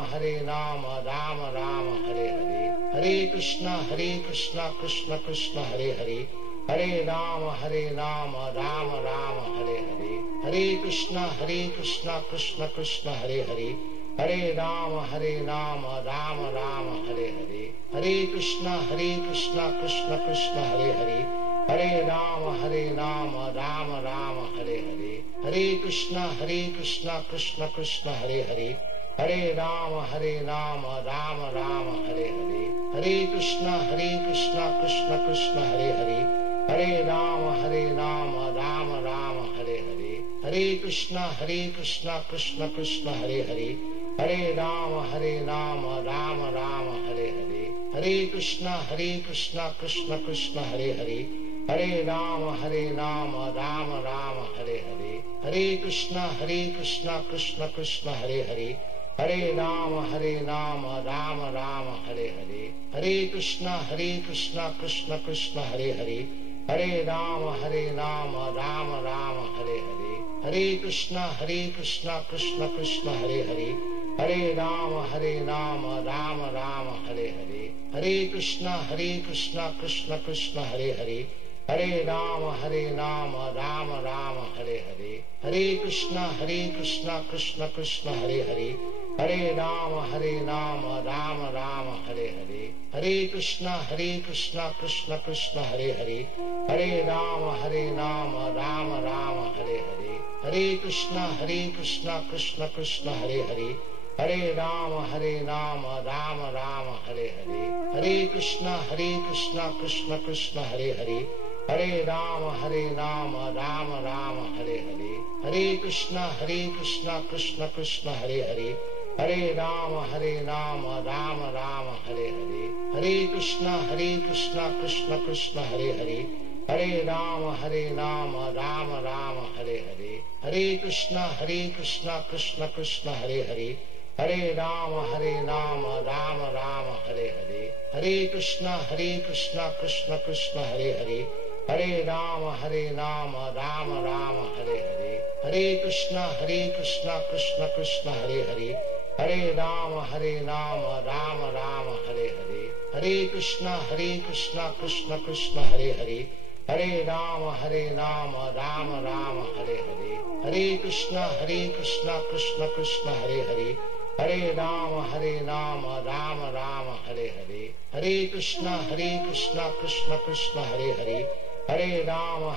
Ram Ram Hare Hare, Hare Krishna Krishna Krishna Hare Hare, Hare Ram Ram Ram Hare Hare, Hare Krishna Krishna Krishna Hare Hare, Hare Ram Ram Ram Hare Hare, Hare Krishna Krishna Krishna Hare Hare, Hare Ram Ram Ram Hare Hare, Hare Krishna Krishna Krishna Hare Hare, Hare Ram Ram Ram Hare Hare, Hare Krishna Krishna Krishna Hare Hare, Hare Ram Ram Ram Hare Hare, Hare Krishna Krishna Krishna Hare Hare, Hare Ram Ram Ram Hare Hare, Hare Krishna Krishna Krishna Hare Hare, Hare Ram Ram Ram Hare Hare, Hare Krishna Krishna Krishna Hare Hare, Hare Ram Ram Ram Hare Hare, Hare Krishna Krishna Krishna Hare Hare, Hare Ram Ram Ram Hare Hare, Hare Krishna Krishna Krishna Hare Hare, Hare Ram Ram Ram Hare Hare, Hare Krishna Krishna Krishna Hare Hare, Hare Ram Ram Ram Hare Hare, Hare Krishna Krishna Krishna Hare Hare, Hare Ram Ram Ram Hare Hare, Hare Krishna Krishna Krishna Hare Hare, Hare Ram Ram Ram Hare Hare, Hare Krishna Krishna Krishna Hare Hare, Hare Ram Ram Ram Hare Hare, Hare Krishna Krishna Krishna Hare Hare, Hare Ram Ram Ram Hare Hare, Hare Krishna Krishna Krishna Hare Hare, Hare Ram Ram Ram Hare Hare, Hare Krishna Krishna Krishna Hare Hare, Hare Ram Ram Ram Hare Hare, Hare Krishna Krishna Krishna Hare Hare, Hare Ram Ram Ram Hare Hare, Hare Krishna Krishna Krishna Hare Hare, Hare Ram Ram Ram Hare Hare, Hare Krishna Krishna Krishna Hare Hare, Hare Ram Ram Ram Hare Hare, Hare Krishna Krishna Krishna Hare Hare, Hare Ram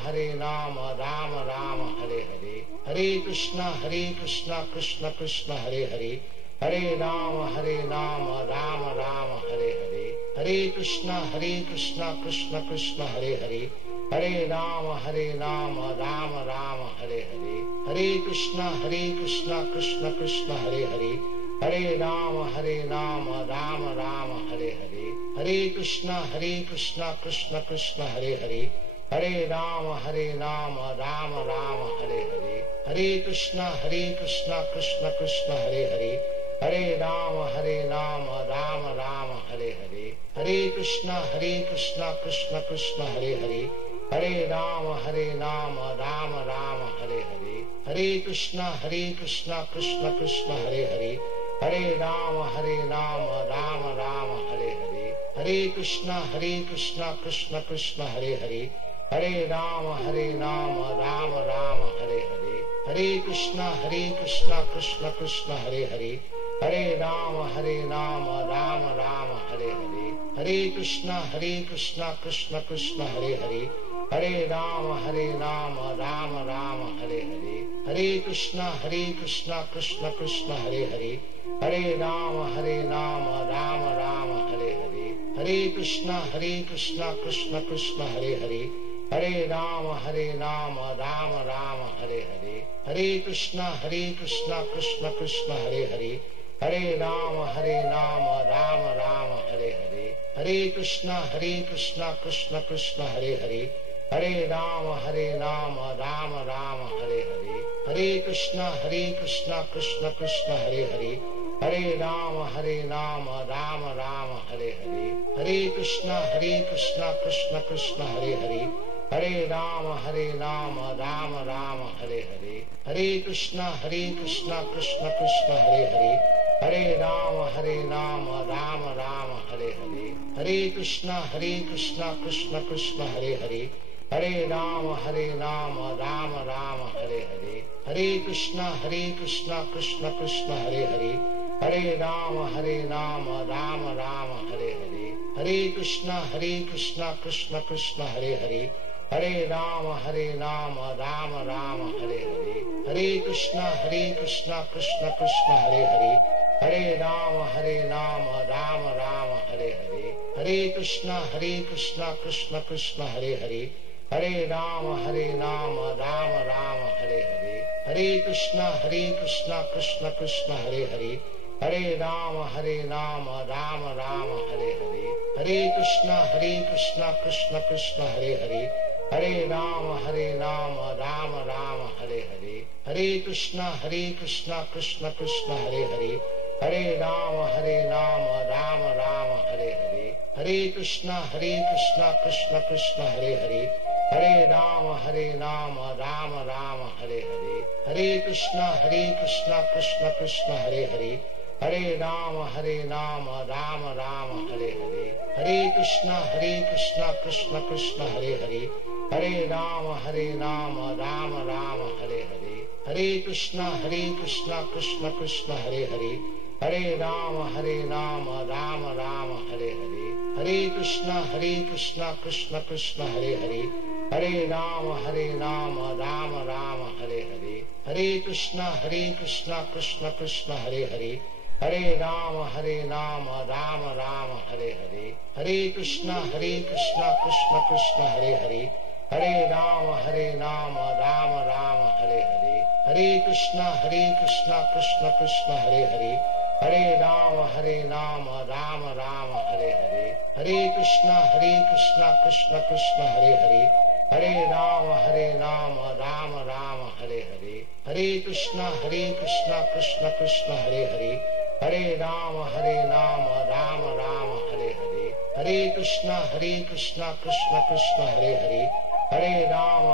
Ram Ram Hare Hare, Hare Krishna Krishna Krishna Hare Hare, Hare Ram Ram Ram Hare Hare, Hare Krishna Krishna Krishna Hare Hare, Hare Ram Ram Ram Hare Hare, Hare Krishna Krishna Krishna Hare Hare, Hare Ram Ram Ram Hare Hare, Hare Krishna Krishna Krishna Hare Hare, Hare Ram Ram Ram Hare Hare, Hare Krishna Krishna Krishna Hare Hare, Hare Ram Ram Ram Hare Hare, Hare Krishna Krishna Krishna Hare Hare, Hare Ram Ram Ram Hare Hare, Hare Krishna Krishna Krishna Hare Hare, Hare Ram Ram Ram Hare Hare, Hare Krishna Krishna Krishna Hare Hare, Hare Ram Ram Ram Hare Hare, Hare Krishna Krishna Krishna Hare Hare, Hare Ram Ram Ram Hare Hare, Hare Krishna Krishna Krishna Hare Hare, Hare Ram Ram Ram Hare Hare, Hare Krishna Krishna Krishna Hare Hare, Hare Ram Ram Ram Hare Hare, Hare Krishna Krishna Krishna Hare Hare, Hare Ram Ram Ram Hare Hare, Hare Krishna Krishna Krishna Hare Hare, Hare Ram Ram Ram Hare Hare, Hare Krishna Krishna Krishna Hare Hare, Hare Ram Ram Ram Hare Hare, Hare Krishna Krishna Krishna Hare Hare, Hare Ram Ram Ram Hare Hare, Hare Krishna Krishna Krishna Hare Hare, Hare Ram Ram Ram Hare Hare, Hare Krishna Krishna Krishna Hare Hare, Hare Ram Ram Ram Hare Hare, Hare Krishna Krishna Krishna Hare Hare, Hare Ram Ram Ram Hare Hare, Hare Krishna Krishna Krishna Hare Hare, Hare Ram Ram Ram Hare Hare, Hare Krishna Krishna Krishna Hare Hare, Hare Ram Ram Ram Hare Hare, Hare Krishna Krishna Krishna Hare Hare, Hare Ram Ram Ram Hare Hare, Hare Krishna Krishna Krishna Hare Hare, Hare Ram Ram Ram Hare Hare, Hare Krishna Krishna Krishna Hare Hare, Hare Ram Ram Ram Hare Hare, Hare Krishna Krishna Krishna Hare Hare, Hare Ram Ram Ram Hare Hare, Hare Krishna Krishna Krishna Hare Hare, Hare Ram Ram Ram Hare Hare, Hare Krishna Krishna Krishna Hare Hare, Hare Ram Ram Ram Hare Hare, Hare Krishna Krishna Krishna Hare Hare, Hare Ram Ram Ram Hare Hare, Hare Krishna Krishna Krishna Hare Hare, Hare Ram Ram Ram Hare Hare, Hare Krishna Krishna Krishna Hare Hare, Hare Ram Ram Ram Hare Hare, Hare Krishna Krishna Krishna Hare Hare, Hare Ram Ram Ram Hare Hare, Hare Krishna Krishna Krishna Hare Hare, Hare Ram Ram Ram Hare Hare, Hare Krishna Krishna Krishna Hare Hare, Hare Ram Ram Ram Hare Hare, Hare Krishna Krishna Krishna Hare Hare, Hare Ram Ram Ram Hare Hare, Hare Krishna Krishna Krishna Hare Hare, Hare Ram Ram Ram Hare Hare, Hare Krishna Krishna Krishna Hare Hare, Hare Ram Ram Ram Hare Hare, Hare Krishna Krishna Krishna Hare Hare, Hare Ram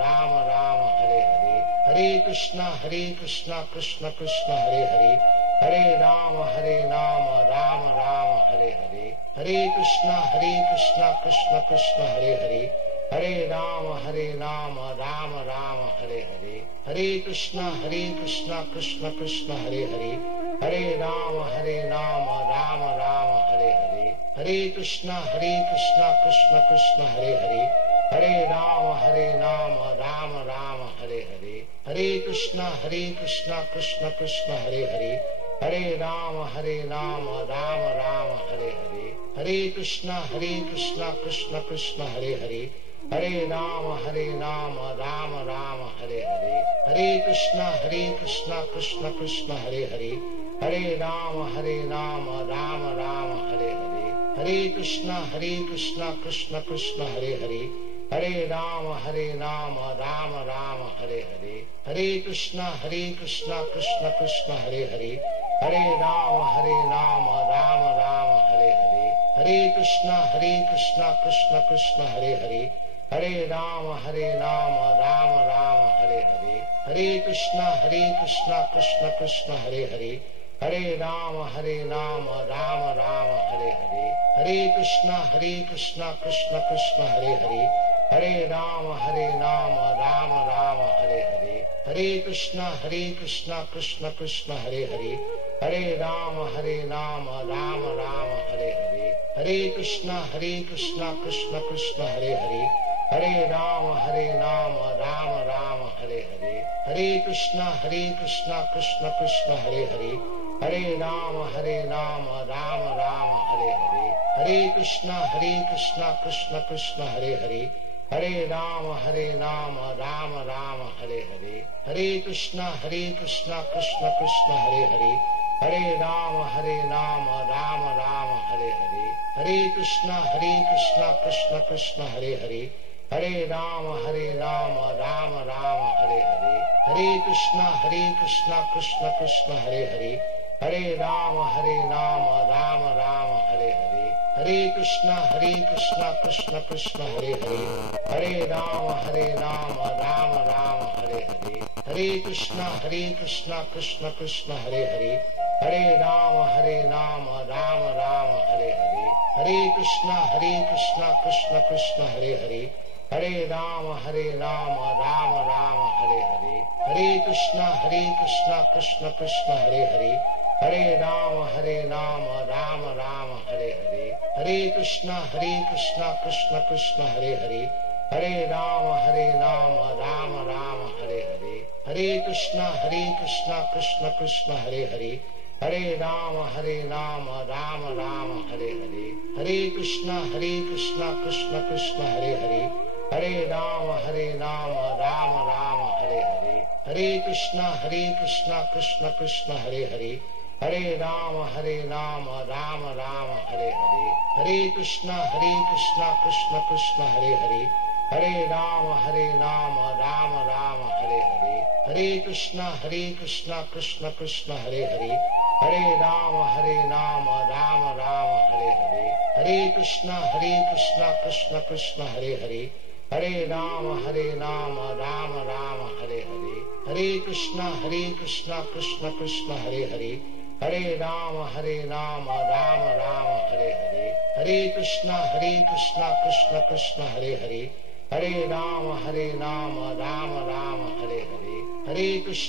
Ram Ram Hare Hare, Hare Krishna Krishna Krishna Hare Hare, Hare Ram Ram Ram Hare Hare, Hare Krishna Krishna Krishna Hare Hare, Hare Ram Ram Ram Hare Hare, Hare Krishna Krishna Krishna Hare Hare, Hare Ram Ram Ram Hare Hare, Hare Krishna Krishna Krishna Hare Hare, Hare Ram Ram Ram Hare Hare, Hare Krishna Krishna Krishna Hare Hare, Hare Ram Ram Ram Hare Hare, Hare Krishna Krishna Krishna Hare Hare, Hare Ram Ram Ram Hare Hare, Hare Krishna Krishna Krishna Hare Hare, Hare Ram Ram Ram Hare Hare, Hare Krishna Krishna Krishna Hare Hare, Hare Ram Ram Ram Hare Hare, Hare Krishna Krishna Krishna Hare Hare, Hare Ram Ram Ram Hare Hare, Hare Krishna Krishna Krishna Hare Hare, Hare Ram Ram Ram Hare Hare, Hare Krishna Krishna Krishna Hare Hare, Hare Ram Ram Ram Hare Hare, Hare Krishna Krishna Krishna Hare Hare, Hare Ram Ram Ram Hare Hare, Hare Krishna Krishna Krishna Hare Hare, Hare Ram Ram Ram Hare Hare, Hare Krishna Krishna Krishna Hare Hare, Hare Ram Ram Ram Hare Hare, Hare Krishna Krishna Krishna Hare Hare, Hare Ram Ram Ram Hare Hare, Hare Krishna Krishna Krishna Hare Hare, Hare Ram Ram Ram Hare Hare, Hare Krishna Krishna Krishna Hare Hare, Hare Ram Ram Ram Hare Hare, Hare Krishna Krishna Krishna Hare Hare, Hare Ram Ram Ram Hare Hare, Hare Krishna Krishna Krishna Hare Hare, Hare Ram Ram Ram Hare Hare, Hare Krishna Krishna Krishna Hare Hare, Hare Ram Ram Ram Hare Hare, Hare Krishna Krishna Krishna Hare Hare, Hare Ram Ram Ram Hare Hare, Hare Krishna Krishna Krishna Hare Hare, Hare Ram Ram Ram Hare Hare, Hare Krishna Krishna Krishna Hare Hare, Hare Ram Ram Ram Hare Hare, Hare Krishna Krishna Krishna Hare Hare, Hare Ram Ram Ram Hare Hare, Hare Krishna Krishna Krishna Hare Hare, Hare Ram Ram Ram Hare Hare, Hare Krishna Krishna Krishna Hare Hare, Hare Ram Ram Ram Hare Hare, Hare Krishna Krishna Krishna Hare Hare, Hare Ram Ram Ram Hare Hare, Hare Krishna Krishna Krishna Hare Hare, Hare Ram Ram Ram Hare Hare, Hare Krishna Krishna Krishna Hare Hare, Hare Ram Ram Ram Hare Hare, Hare Krishna Krishna Krishna Hare Hare, Hare Ram Ram Ram Hare Hare, Hare Krishna Krishna Krishna Hare Hare, Hare Ram Ram Ram Hare Hare, Hare Krishna Krishna Krishna Hare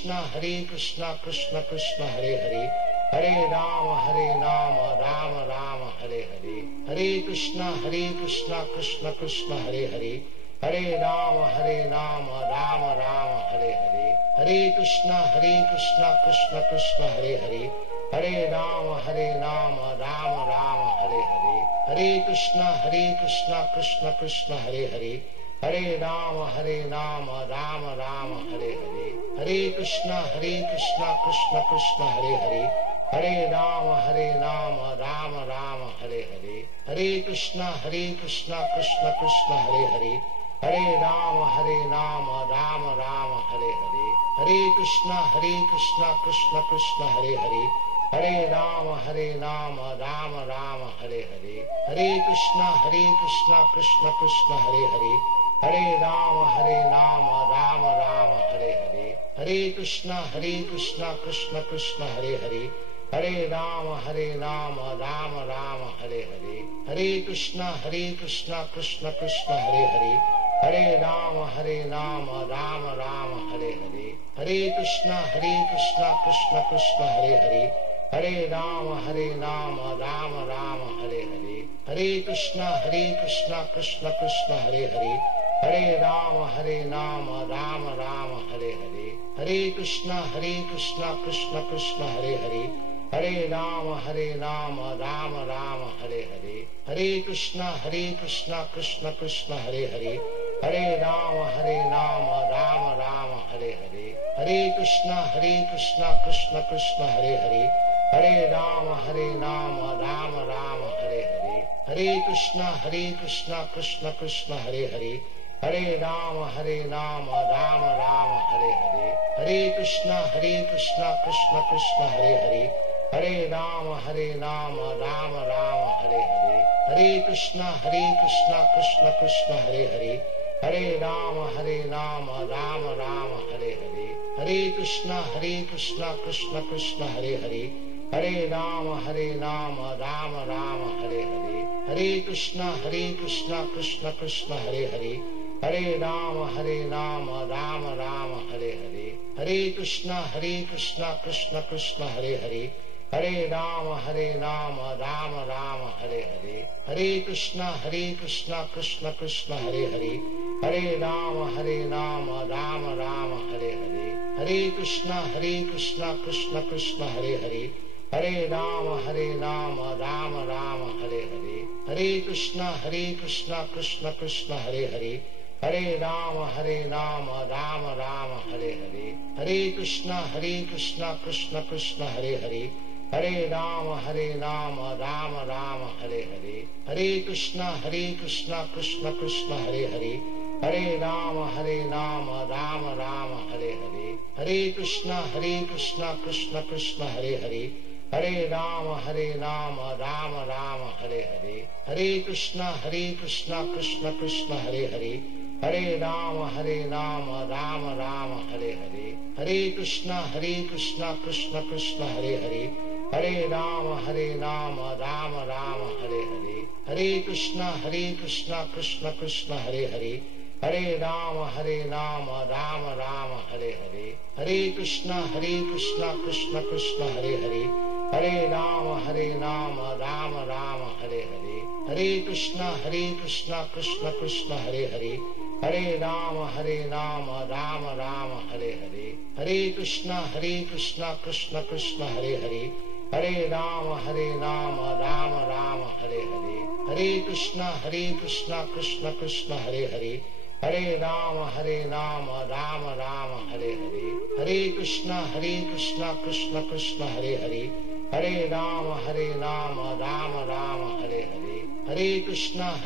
Hare, Hare Ram Ram Ram Hare Hare, Hare Krishna Krishna Krishna Hare Hare, Hare Ram Ram Ram Hare Hare, Hare Krishna Krishna Krishna Hare Hare, Hare Ram Ram Ram Hare Hare, Hare Krishna Krishna Krishna Hare Hare, Hare Ram Ram Ram Hare Hare, Hare Krishna Krishna Krishna Hare Hare, Hare Ram Ram Ram Hare Hare, Hare Krishna Krishna Krishna Hare Hare, Hare Ram Ram Ram Hare Hare, Hare Krishna Krishna Krishna Hare Hare, Hare Ram Ram Ram Hare Hare, Hare Krishna Krishna Krishna Hare Hare, Hare Ram Ram Ram Hare Hare, Hare Krishna Krishna Krishna Hare Hare, Hare Ram Ram Ram Hare Hare, Hare Krishna Krishna Krishna Hare Hare, Hare Ram Ram Ram Hare Hare, Hare Krishna Krishna Krishna Hare Hare, Hare Ram Ram Ram Hare Hare, Hare Krishna Krishna Krishna Hare Hare, Hare Ram Ram Ram Hare Hare, Hare Krishna Krishna Krishna Hare Hare, Hare Ram Ram Ram Hare Hare, Hare Krishna Krishna Krishna Hare Hare, Hare Ram Ram Ram Hare Hare, Hare Krishna Krishna Krishna Hare Hare, Hare Ram Ram Ram Hare Hare, Hare Krishna Krishna Krishna Hare Hare, Hare Ram Ram Ram Hare Hare, Hare Krishna Krishna Krishna Hare Hare, Hare Ram Ram Ram Hare Hare, Hare Krishna Krishna Krishna Hare Hare, Hare Ram Ram Ram Hare Hare, Hare Krishna Krishna Krishna Hare Hare, Hare Ram Ram Ram Hare Hare, Hare Krishna Krishna Krishna Hare Hare, Hare Ram Ram Ram Hare Hare, Hare Krishna Krishna Krishna Hare Hare, Hare Ram Ram Ram Hare Hare, Hare Krishna Krishna Krishna Hare Hare, Hare Ram Ram Ram Hare Hare, Hare Krishna Krishna Krishna Hare Hare, Hare Ram Ram Ram Hare Hare, Hare Krishna Krishna Krishna Hare Hare, Hare Ram Ram Ram Hare Hare, Hare Krishna Krishna Krishna Hare Hare, Hare Ram Ram Ram Hare Hare, Hare Krishna Krishna Krishna Hare Hare, Hare Ram Ram Ram Hare Hare, Hare Krishna Krishna Krishna Hare Hare, Hare Ram Ram Ram Hare Hare, Hare Krishna Krishna Krishna Hare Hare, Hare Ram Ram Ram Hare Hare, Hare Krishna Krishna Krishna Hare Hare, Hare Ram Ram Ram Hare Hare, Hare Krishna Krishna Krishna Hare Hare, Hare Ram Ram Ram Hare Hare, Hare Krishna Krishna Krishna Hare Hare, Hare Ram Ram Ram Hare Hare, Hare Krishna Krishna Krishna Hare Hare, Hare Ram Ram Ram Hare Hare, Hare Krishna Krishna Krishna Hare Hare, Hare Ram Ram Ram Hare Hare, Hare Krishna Krishna Krishna Hare Hare, Hare Ram Ram Ram Hare Hare, Hare Krishna Krishna Krishna Hare Hare, Hare Ram Ram Ram Hare Hare, Hare Krishna Krishna Krishna Hare Hare, Hare Ram Ram Ram Hare Hare, Hare Krishna Krishna Krishna Hare Hare, Hare Ram Ram Ram Hare Hare, Hare Krishna Krishna Krishna Hare Hare, Hare Ram Ram Ram Hare Hare, Hare Krishna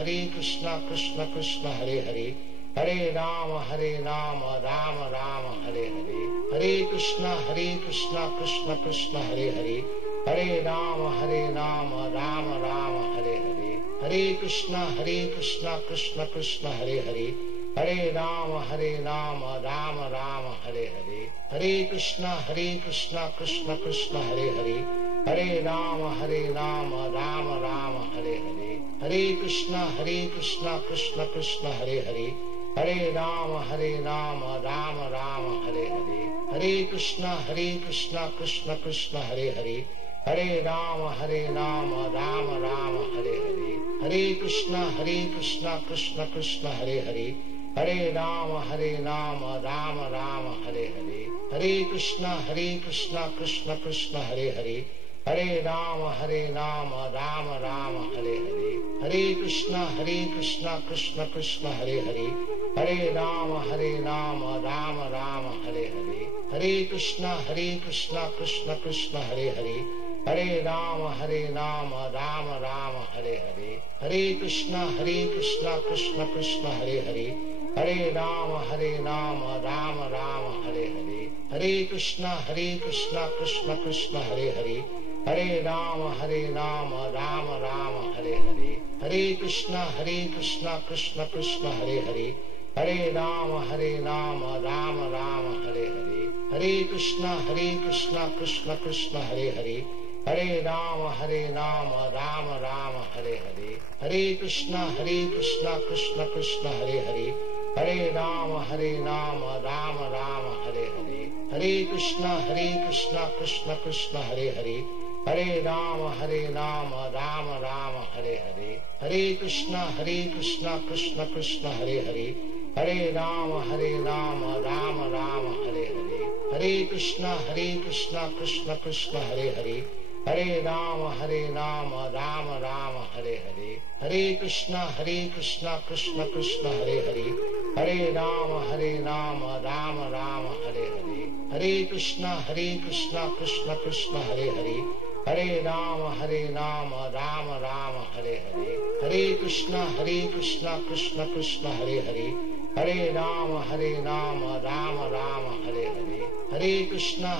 Krishna Krishna Hare Hare, Hare Ram Ram Ram Hare Hare, Hare Krishna Krishna Krishna Hare Hare, Hare Ram Ram Ram Hare Hare, Hare Krishna Krishna Krishna Hare Hare, Hare Ram Ram Ram Hare Hare, Hare Krishna Krishna Krishna Hare Hare, Hare Ram Ram Ram Hare Hare, Hare Krishna Krishna Krishna Hare Hare, Hare Ram Ram Ram Hare Hare, Hare Krishna Krishna Krishna Hare Hare, Hare Ram Ram Ram Hare Hare, Hare Krishna Krishna Krishna Hare Hare, Hare Ram Ram Ram Hare Hare, Hare Krishna Krishna Krishna Hare Hare, Hare Ram Ram Ram Hare Hare, Hare Krishna Krishna Krishna Hare Hare, Hare Ram Ram Ram Hare Hare, Hare Krishna Krishna Krishna Hare Hare, Hare Ram Ram Ram Hare Hare, Hare Krishna Krishna Krishna Hare Hare, Hare Ram Ram Ram Hare Hare, Hare Krishna Krishna Krishna Hare Hare, Hare Ram Ram Ram Hare Hare, Hare Krishna Krishna Krishna Hare Hare, Hare Ram Ram Ram Hare Hare, Hare Krishna Krishna Krishna Hare Hare, Hare Ram Ram Ram Hare Hare, Hare Krishna Krishna Krishna Hare Hare, Hare Ram Ram Ram Hare Hare, Hare Krishna Krishna Krishna Hare Hare, Hare Ram Ram Ram Hare Hare, Hare Krishna Krishna Krishna Hare Hare, Hare Ram Ram Ram Hare Hare, Hare Krishna Krishna Krishna Hare Hare, Hare Ram Ram Ram Hare Hare, Hare Krishna Krishna Krishna Hare Hare, Hare Ram Ram Ram Hare Hare, Hare Krishna Krishna Krishna Hare Hare, Hare Ram Ram Ram Hare Hare, Hare Krishna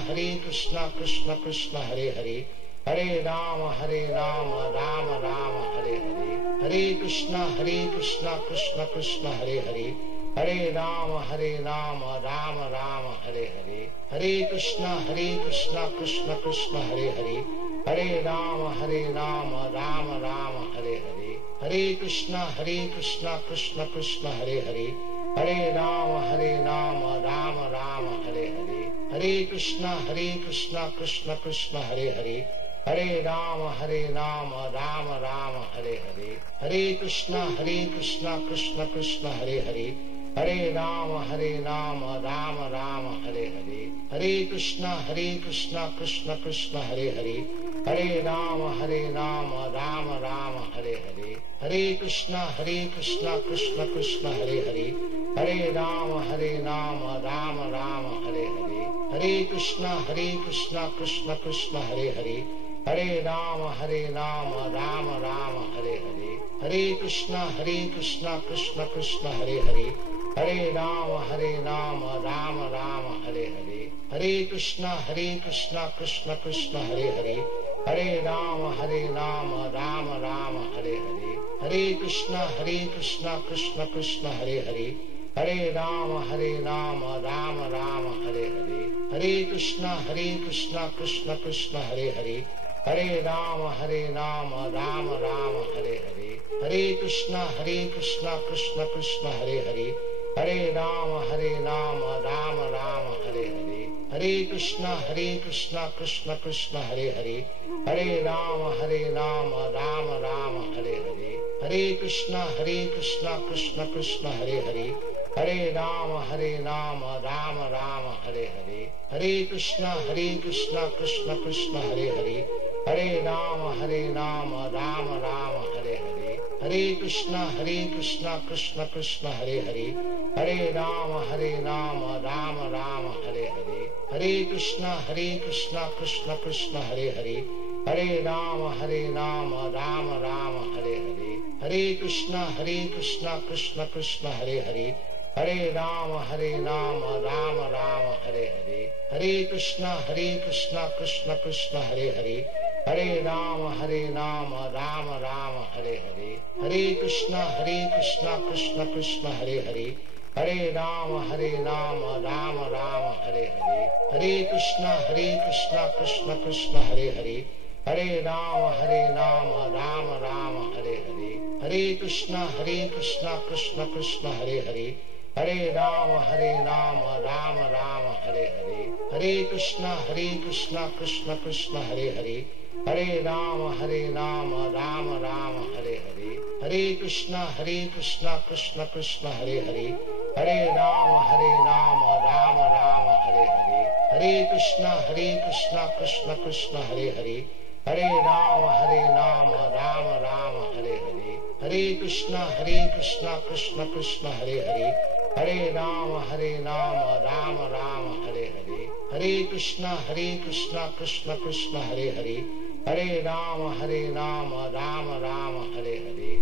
Krishna Krishna Hare Hare, Hare Ram Ram Ram Hare Hare, Hare Krishna Krishna Krishna Hare Hare, Hare Ram Ram Ram Hare Hare, Hare Krishna Krishna Krishna Hare Hare, Hare Ram Ram Ram Hare Hare, Hare Krishna Krishna Krishna Hare Hare, Hare Ram Ram Ram Hare Hare, Hare Krishna Krishna Krishna Hare Hare, Hare Ram Ram Ram Hare Hare, Hare Krishna Krishna Krishna Hare Hare, Hare Ram Ram Ram Hare Hare, Hare Krishna Krishna Krishna Hare Hare, Hare Ram Ram Ram Hare Hare, Hare Krishna Krishna Krishna Hare Hare, Hare Ram Ram Ram Hare Hare, Hare Krishna Krishna Krishna Hare Hare, Hare Ram Ram Ram Hare Hare, Hare Krishna Krishna Krishna Hare Hare, Hare Ram Ram Ram Hare Hare, Hare Krishna Krishna Krishna Hare Hare, Hare Ram Ram Ram Hare Hare, Hare Krishna Krishna Krishna Hare Hare, Hare Ram Ram Ram Hare Hare, Hare Krishna Krishna Krishna Hare Hare, Hare Ram Ram Ram Hare Hare, Hare Krishna Krishna Krishna Hare Hare, Hare Ram Ram Ram Hare Hare, Hare Krishna Krishna Krishna Hare Hare, Hare Ram Ram Ram Hare Hare, Hare Krishna Krishna Krishna Hare Hare, Hare Ram Ram Ram Hare Hare, Hare Krishna Krishna Krishna Hare Hare, Hare Ram Ram Ram Hare Hare, Hare Krishna Krishna Krishna Hare Hare, Hare Ram Ram Ram Hare Hare, Hare Krishna Krishna Krishna Hare Hare, Hare Ram Ram Ram Hare Hare, Hare Krishna Krishna Krishna Hare Hare, Hare Ram Ram Ram Hare Hare, Hare Krishna Krishna Krishna Hare Hare, Hare Ram Ram Ram Hare Hare, Hare Krishna Krishna Krishna Hare Hare, Hare Ram Ram Ram Hare Hare, Hare Krishna Krishna Krishna Hare Hare, Hare Ram Ram Ram Hare Hare, Hare Krishna Krishna Krishna Hare Hare, Hare Ram Ram Ram Hare Hare, Hare Krishna Krishna Krishna Hare Hare, Hare Ram Ram Ram Hare Hare, Hare Krishna Krishna Krishna Hare Hare, Hare Ram Ram Ram Hare Hare, Hare Krishna Krishna Krishna Hare Hare, Hare Ram Ram Ram Hare Hare, Hare Krishna Krishna Krishna Hare Hare, Hare Ram Ram Ram Hare Hare,